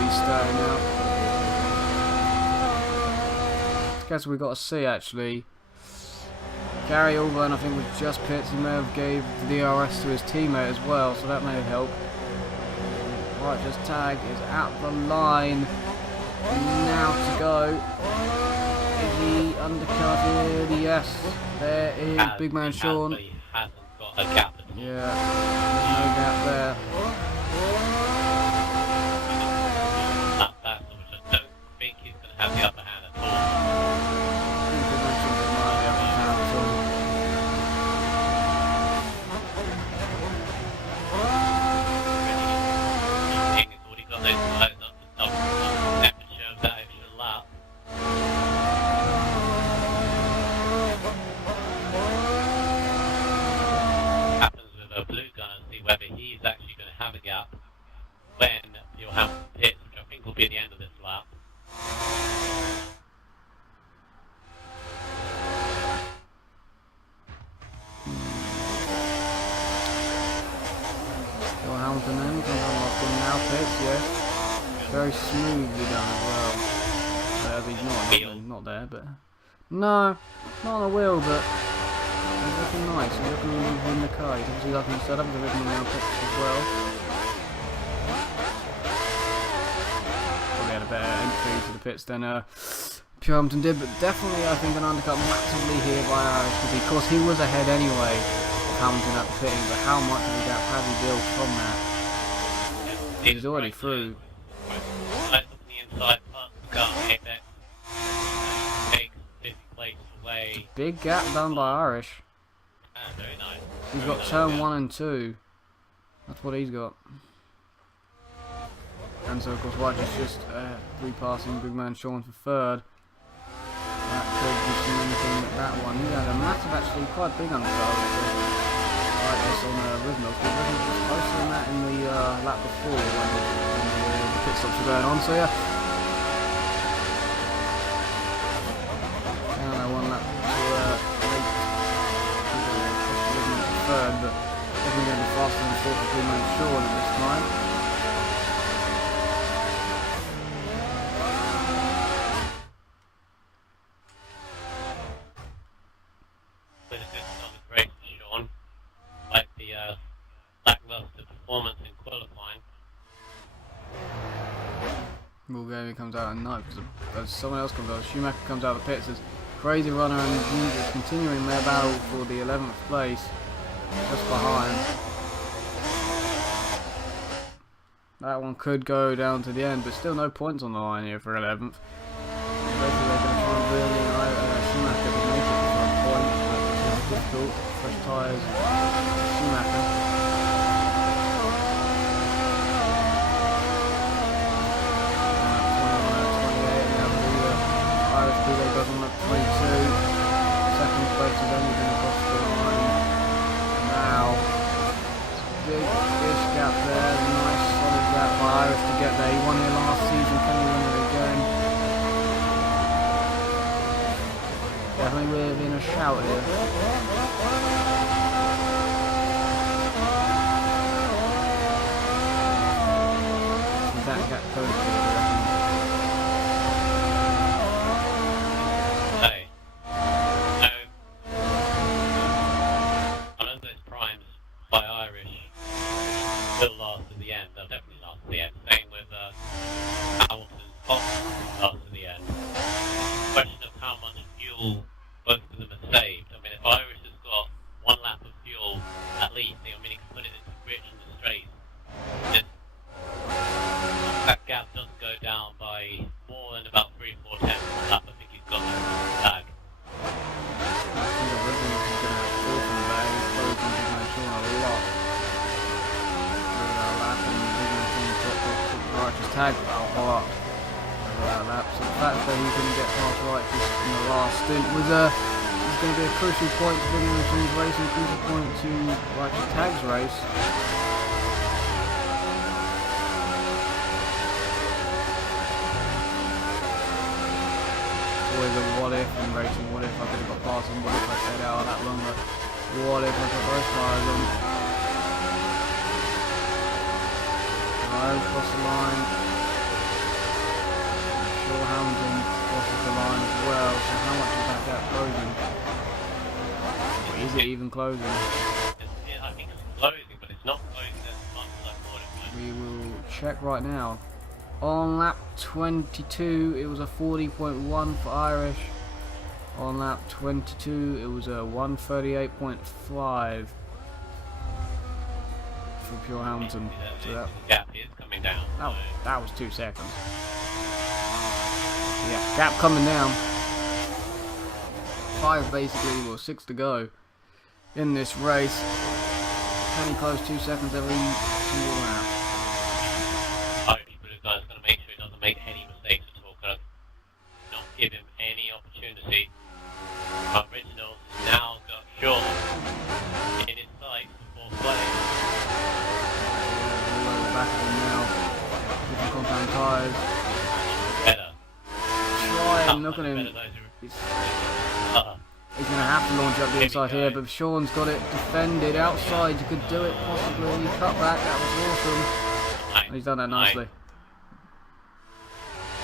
Restarting now. Guess we got to see actually. Gary Allburn I think was just pits. He may have gave the DRS to his teammate as well, so that may help. Righteous tag is at the line. Now to go. Is he undercutted? Yes. There is Big Man Sean. He hasn't got a gap at all. Yeah, there's no gap there. That battle, which I don't think he's going to have the upper hand at all. He's already got those lights up to double temperature of that extra lap. Happens with a Blue Gunner, see whether he's actually going to have a gap when you'll have pits, which I think will be at the end of this lap. Hamilton then comes off in now pits, yes. Very smoothly done as well. He's not there, but no, not on the wheel, but he's looking nice. He's looking in the car. He's obviously looking to set up the original now pits as well. Probably had a better entry to the pits than Pure Hampton did, but definitely I think an undercut massively here by Irish, because he was ahead anyway. Hamilton at the pitting, but how much of a gap had he built from that? He's already through. Right on the inside, got Apex. Takes 50 places away. Big gap done by Irish. Very nice. He's got turn 1 and 2. That's what he's got. And so of course White is just repassing Big Man Sean for third. That could be anything with that one. He had a massive, actually quite big undercut. Like this on Rignall, because Rignall was closer than that in the lap before when the pit stops were going on, so yeah. I don't know, one lap to late Rignall to third, but definitely going to be faster than fourth for Big Man Sean at this time. Lackluster performance in qualifying. Bulgaria comes out at 9th because someone else comes out. Schumacher comes out of the pits as Crazy Runner and Ninja continuing their battle for the 11th place, just behind. That one could go down to the end, but still no points on the line here for 11th. Basically they're going to try and really Schumacher to make it for a point, but it's difficult. Fresh tyres, Schumacher. They got them at 22. Second place is only going to cross the line. Now, big-ish gap there. Nice solid gap by Irish to get there. He won it last season. Can he win it again? Definitely something within a shout here. Is that gap closed? Hey. No. One of those primes by Irish will last to the end. They'll definitely last to the end. Same with Hamilton's Fox last to the end. Question of how much fuel both of them have saved. I mean, if Irish has got 1 lap of fuel at least, I mean, he can put it into bridge and the straight. That gap doesn't go down by more than about 3-4 tenths of a lap. I think he's got that in the bag. I think the Ribbon is going to have 4th in the bag. He's closing his machine a lot. Look at that lap, and the Ribbon is going to drop the Righteous tag a lot. That lap. So the fact that he didn't get past Righteous in the last stint was going to be a crucial point to bring him into his race, and a crucial point to Righteous Tag's race. It's always a what if in racing. What if I could have got past him? What if I stayed out that longer? What if I put both tyres on? Across the line. Sure, Hamilton crosses the line as well, so how much is that gap closing? Or is it even closing? I think it's closing, but it's not closing as much as I thought it would. We will check right now. On lap 22 it was a 40.1 for Irish. On lap 22 it was a 138.5 for Pure Hamilton. So The gap is coming down. that was 2 seconds. Yeah, gap coming down. 5 basically, or 6 to go in this race. Can he close 2 seconds every single lap? Irish Blue Guy's going to make sure he doesn't make any mistakes at all. Going to not give him any opportunity. Original now got Shaw in his sights before playing. Back of him now. Different compound tyres. Better. Try and look at him. He's going to have to launch up the inside here, but Sean's got it defended outside. You could do it possibly. Cut back, that was awesome. And he's done that nicely.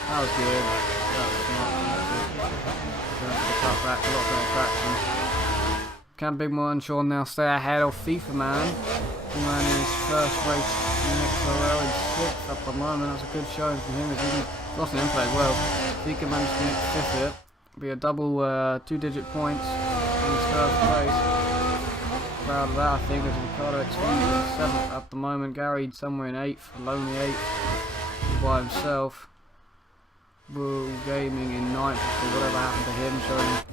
That was good. That was smart. Cut back, a lot better traction. Can Big Mo and Sean now stay ahead of FIFA Man? He ran his first race in XRL in 6th at the moment. That's a good showing from him. He lost an inplay as well. If he can manage to make 5th here, be a double 2-digit points in his first race. Proud of that, I think, as Ricardo Xcite in 7th at the moment. Gary somewhere in 8th, a lonely 8th by himself. Bull Gaming in 9th for whatever happened to him, showing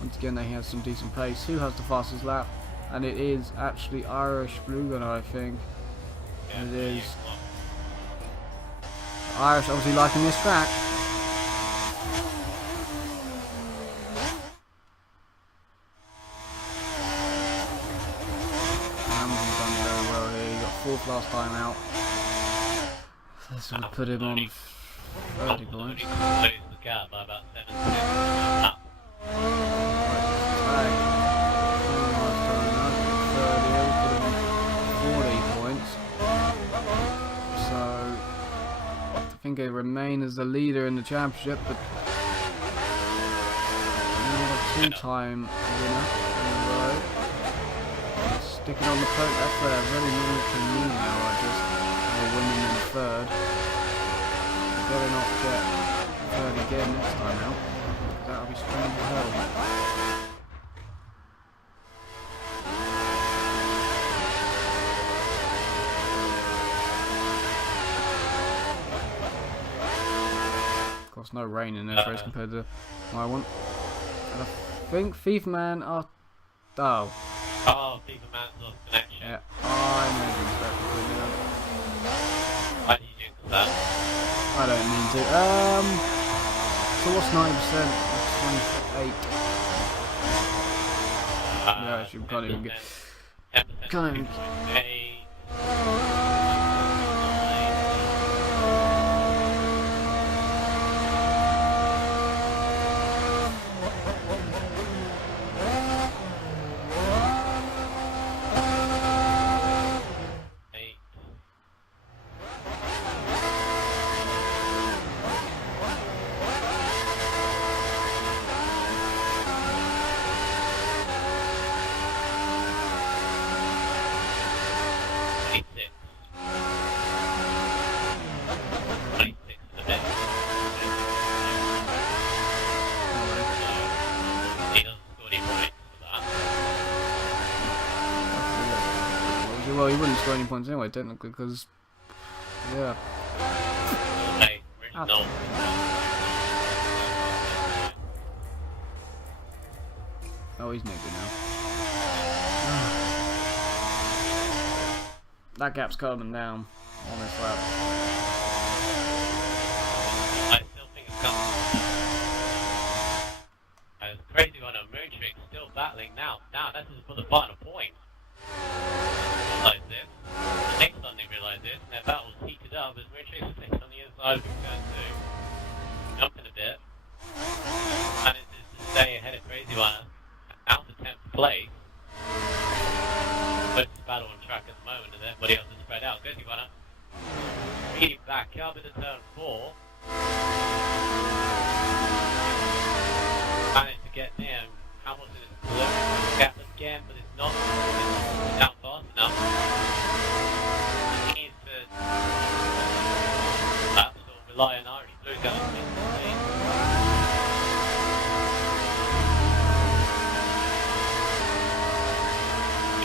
once again that he has some decent pace. Who has the fastest lap? And it is actually Irish Blue Gunner, I think. And it is Irish obviously liking this track. Hamilton's done very well here. He got 4th last time out. This will put him on 30 points. Close the gap by about 7 seconds. I think he'll remain as the leader in the championship, but not a 2-time winner in a row. Sticking on the poke, that's where really means to me now. I just have a winning in 3rd. Better not get 3rd again next time out. That'll be strange as hell. Of course, no rain in this race compared to my one. And I think FIFA Man are. Oh. Oh, FIFA Man's lost connection. Yeah, I made a mistake. Why did you jinx that? I don't mean to. So what's 90%? 28. Yeah, actually, can't even get. 10% Can't even. score any points anyway, technically, because yeah. Hey, original. Oh, he's maybe now. That gap's coming down on this lap. I still think it's coming. It's crazy on a Moontrick still battling now. Now this is for the final point. Realise this. The next one they realise this, and their battle's heated up as Moontrick is on the inside of him going to jumping a bit. Manages to stay ahead of Crazy One out to 10th place. Closest battle on track at the moment, and everybody else is spread out. Crazy One speeding back up into turn 4. Managed to get near. Hamilton is closing the gap again, but it's not down fast enough. He needs to perhaps sort of rely on Irish Blue going to make the lead.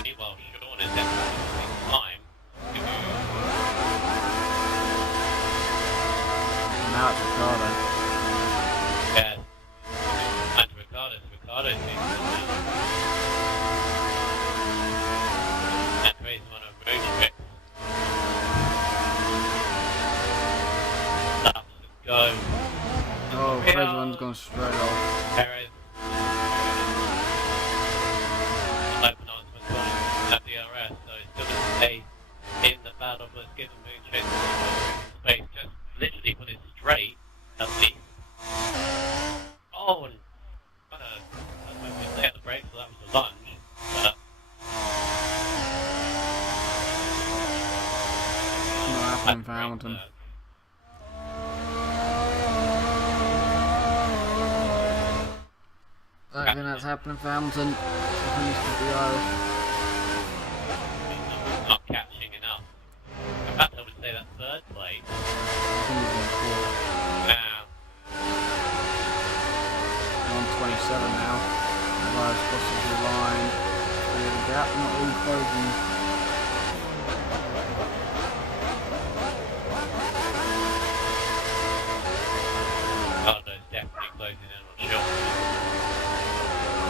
Meanwhile, Sean is definitely time to Now it's Ricardo. yeah. And Ricardo's and Crazy One on road tricks. Laps to go. Oh, Crazy One's gone straight off. Perez. Open on to at DRS, so it's still going to stay in the battle, but it's given Moontrack space just literally put it straight, at least. Oh, and I don't know if we stay at the brake, so that was a lunge, but Not happening for Hamilton. I think that's happening for Hamilton. I think he's going to be Irish. not catching enough. In fact, I would say that third place. I think he's in fourth. Now, On 27 now. Irish crosses the line. Clear the gap, not really closing. Ricardo's definitely closing in on Sean.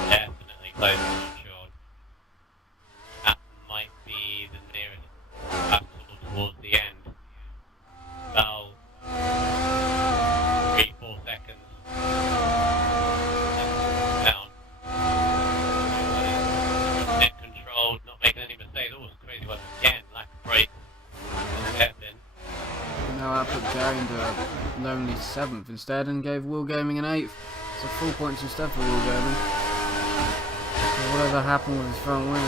Definitely closing on Sean. That might be the nearest battle towards the end. About 3-4 seconds. Down. Net controlled, not making any mistakes. Oh, it's Crazy One again, lack of brakes. Hairpin. Now I put Gary into a lonely 7th instead and gave Will Gaming an 8th. So 4 points instead for Will Gaming. So whatever happened with his front wing,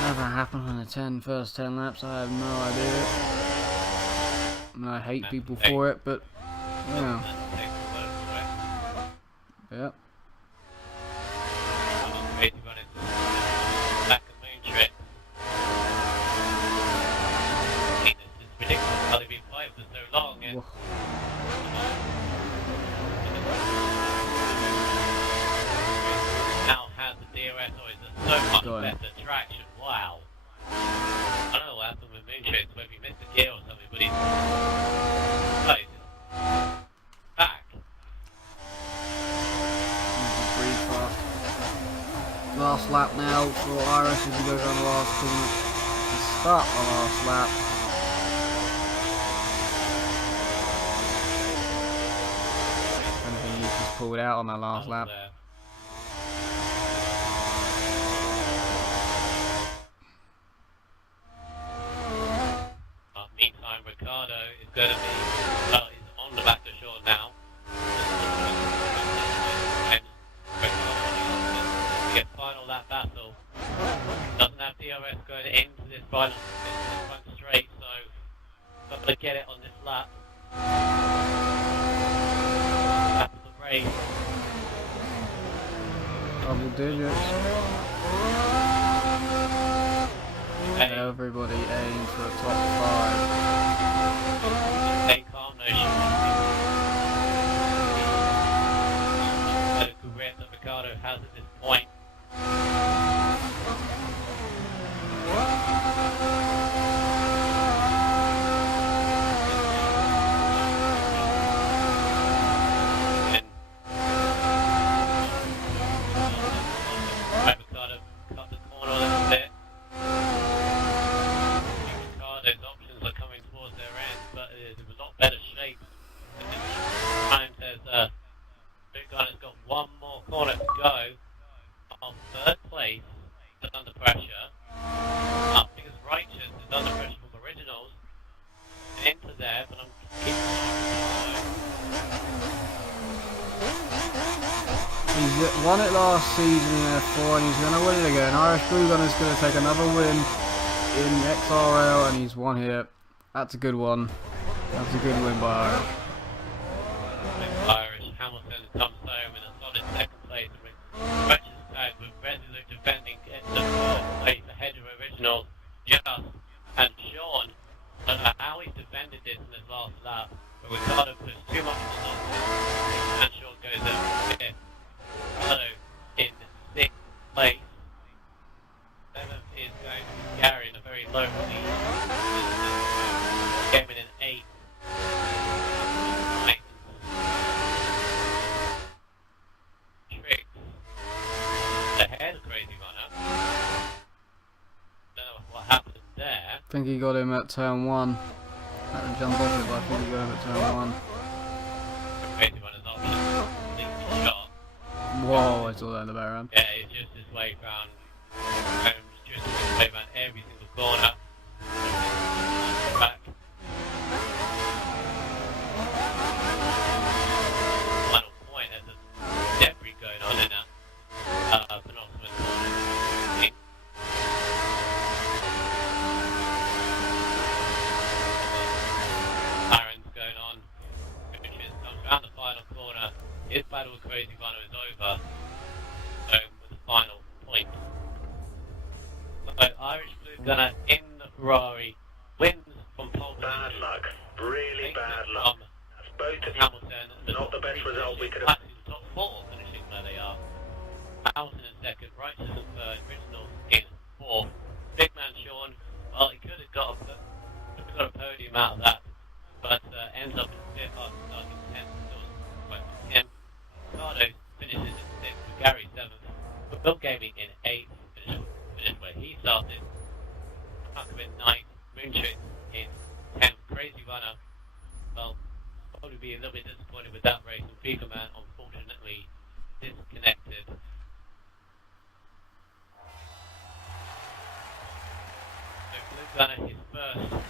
whatever happened on the first 10 laps, I have no idea. I mean, I hate people for it, but yeah. Yep. Crazy One is back of Moontrick. This is ridiculous how they've been fighting for so long. And Whoa. now has the DRS always so much Go on. better traction. Wow. I don't know what happened with Moontrick, whether he missed a gear or something, but he's back. Breathe fast. Last lap now for Irish as we go down the last corner to start the last lap. Anything you just pulled out on that last lap. Meantime, Ricardo is going to be, well, he's on the back of Sean now. And Ricardo to get final lap battle. Doesn't have DRS going into this final front straight, so got to get it on this lap. After the race. Double digits. Hey, Everybody aims for a top 5. stay calm, no shooting. The career that Ricardo has at this point. He's won it last season in F4 and he's going to win it again. Irish Blue Gunner's going to take another win in XRL and he's won here. That's a good one. That's a good win by Irish. Irish Hamilton comes home in a solid second place with Rich's tag with Resolute defending the first place ahead of original Just and Sean. I don't know how he's defended this in his last lap, but Ricardo puts too much on the line and Sean goes up fifth. Ricardo in sixth place. Seventh is going to be Gary in a very low lead. Came in eighth. Tricks ahead of Crazy Runner. Don't know what happened there. I think he got him at turn 1. I had to jump off it, but I think he got him at turn 1. Crazy Runner's option completely shot. Whoa, I saw that in the background. Yeah, it's just his way around. Just his way around every single corner. Back. Final point, there's a debris going on in that penultimate corner. Sirens going on. Richards comes around the final corner. His battle with Crazy Runner is over. With the final point. So Irish Blue Gunner in the Ferrari wins from pole position. Bad luck. Really bad luck. That's both of you. Hamilton, Not the best result we could have. Actually, the top four finishing where they are. Hamilton in second, Righteous in third, Original in fourth. Big man Sean, well, he could have got a podium out of that, but ends up in fifth after starting 10th. Still quite him. Ricardo finishes in sixth, with Gary seventh. But Bill Gaming in eighth, finished where he started. Hucker in ninth, Moonshot in 10th. Crazy Runner, well, probably be a little bit disappointed with that race, and FIFA Man unfortunately disconnected. So Blue Gunner, his first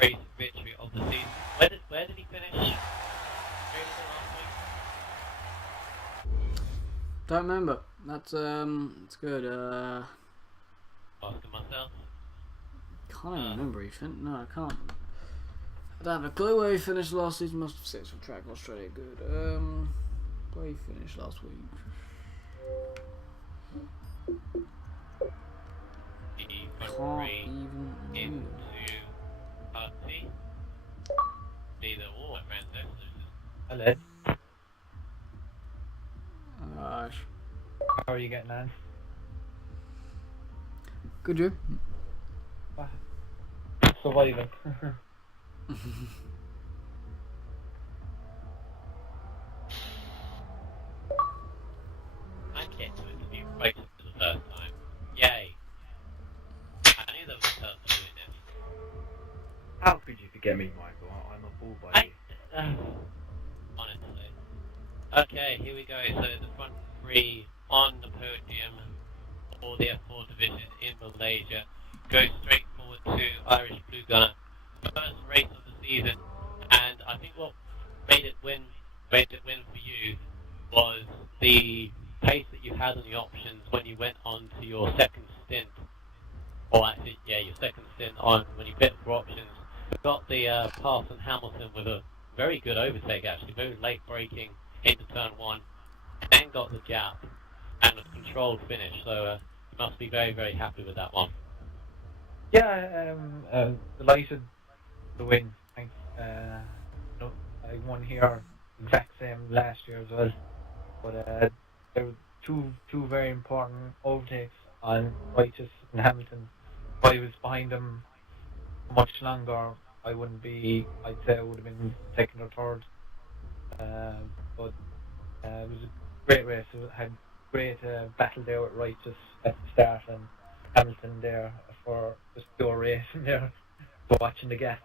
race victory of the season. Where did he finish? Where did he last week? Don't remember. That's good. Asking myself. Can't even remember Ethan. No, I can't. I don't have a clue where he finished last season. Must have sixth for Track Australia. Good. Where he finished last week? He Can't went even into remember. RT. Neither or ran this. Hello. Alright. How are you getting on? Good, you? Surviving. I get to interview races for the first time. Yay. I knew there was a person doing this. How could you forget me, Michael? I'm a fool by you. Honestly. Okay, here we go. So the front three on the podium for the F4 division in Malaysia goes straight forward to Irish Blue Gunner. First race of the season, and I think what made it win for you was the pace that you had on the options when you went on to your second stint, or actually, yeah, your second stint on when you pit for options. You got the pass on Hamilton with a very good overtake, actually, very late braking into turn one, and then got the gap and a controlled finish. So you must be very, very happy with that one. Yeah, delighted to win. Thanks. I won here exact same last year as well. But there were two very important overtakes on Righteous and Hamilton. If I was behind them much longer, I wouldn't be. I'd say I would have been second or third. But it was a great race. It had great battle there with Righteous at the start and Hamilton there for just pure racing there, for watching the gap.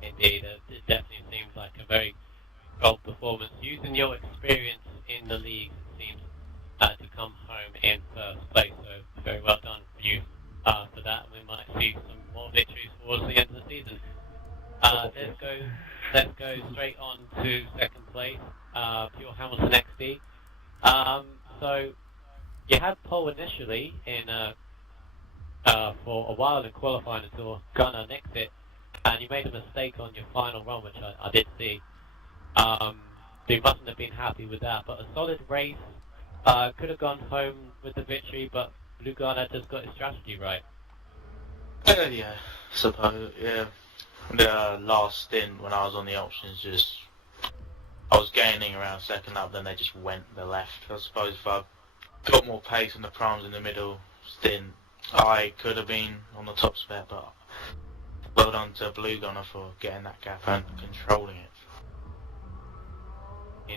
Indeed, it definitely seems like a very bold performance. Using your experience in the league, it seems to come home in first place. So very well done for you for that. We might see some more victories towards the end of the season. Let's go let's go straight on to second place, Pure Hamilton XD. So you had pole initially in for a while in qualifying until Gunnar nicked it, and you made a mistake on your final run, which I did see. So you mustn't have been happy with that, but a solid race. Could have gone home with the victory, but Blue Gunnar just got his strategy right. Yeah, suppose, yeah. The last stint when I was on the options, I was gaining around second up, then they just went the left. I suppose if I got more pace on the primes in the middle stint, I could have been on the top spec, but well done to Blue Gunner for getting that gap and controlling it.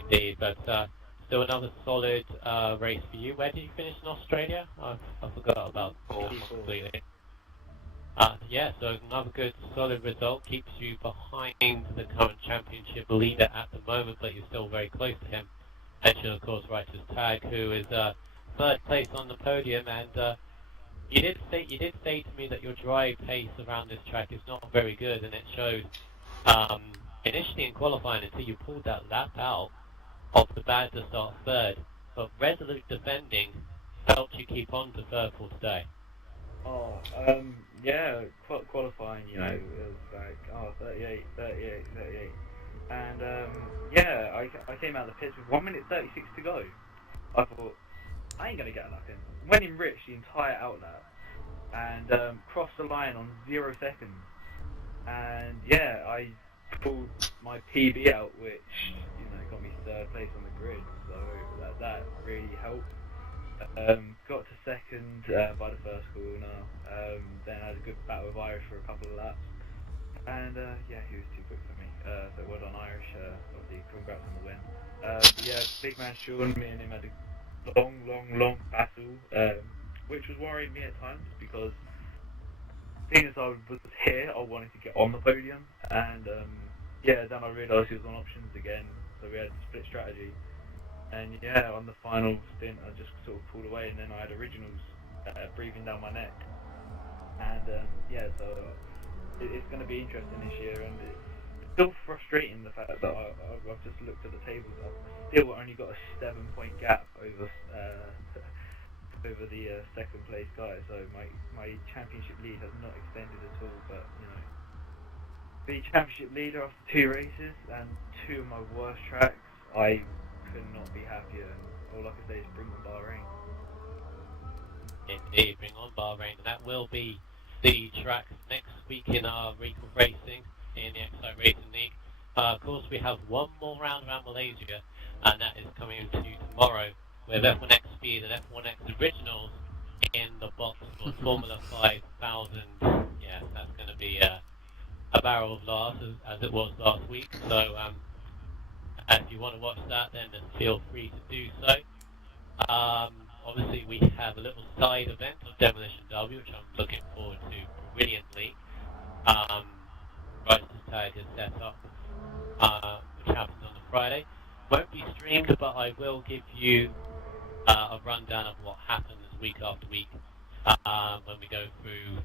Indeed, but still another solid race for you. Where did you finish in Australia? I forgot about that completely. Yeah, so another good solid result, keeps you behind the current championship leader at the moment, but you're still very close to him. Mention, of course, Writer's Tag, who is third place on the podium, and you did say to me that your dry pace around this track is not very good, and it shows initially in qualifying until you pulled that lap out of the bad to start third, but resolute defending helped you keep on to third for today. Oh, yeah, qualifying, you know, it was like, 38. And, yeah, I came out of the pits with 1 minute 36 to go. I thought, I ain't going to get a lap in. Went in rich the entire outlap and crossed the line on 0 seconds. And, yeah, I pulled my PB out, which, you know, got me third place on the grid. So that really helped. Got to second by the first corner, then had a good battle with Irish for a couple of laps, and yeah, he was too quick for me, so well done Irish, obviously congrats on the win. Yeah, big man Sean, me and him had a long battle, which was worrying me at times, because seeing as I was here, I wanted to get on the podium, and yeah, then I realised he was on options again, so we had split strategy. And yeah, on the final stint, I just sort of pulled away, and then I had originals breathing down my neck. And yeah, so it's going to be interesting this year, and it's still frustrating the fact that I've just looked at the tables. I've still only got a 7-point gap over over the second place guy. So my championship lead has not extended at all. But you know, the championship leader after 2 races and 2 of my worst tracks, I could not be happier, and all I can say is bring on Bahrain. Indeed, bring on Bahrain, and that will be the track next week in our week of racing in the Xcite Racing League. Of course, we have one more round around Malaysia, and that is coming to you tomorrow, with F1X Speed and F1X Originals in the box for Formula 5000. Yes, that's going to be a barrel of laughs, as it was last week, so if you want to watch that, then feel free to do so. Obviously, we have a little side event of Demolition Derby, which I'm looking forward to brilliantly. Rice's Tag is set up, which happens on the Friday. Won't be streamed, but I will give you a rundown of what happens week after week when we go through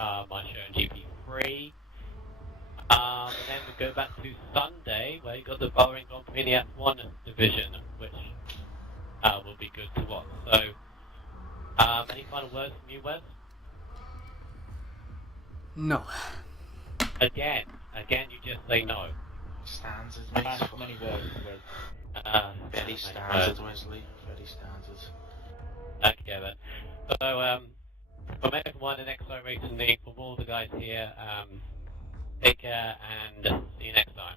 my show in GP3. And then we go back to Sunday, where you got the Bahrain Grand Prix in the F1 division, which will be good to watch. So, any final words from you, Wes? No. Again, you just say no. Standards, Many words. Very standard, Wesley. Very standard. Okay then. So, from everyone in Xcite Racing League, from all the guys here, take care and see you next time.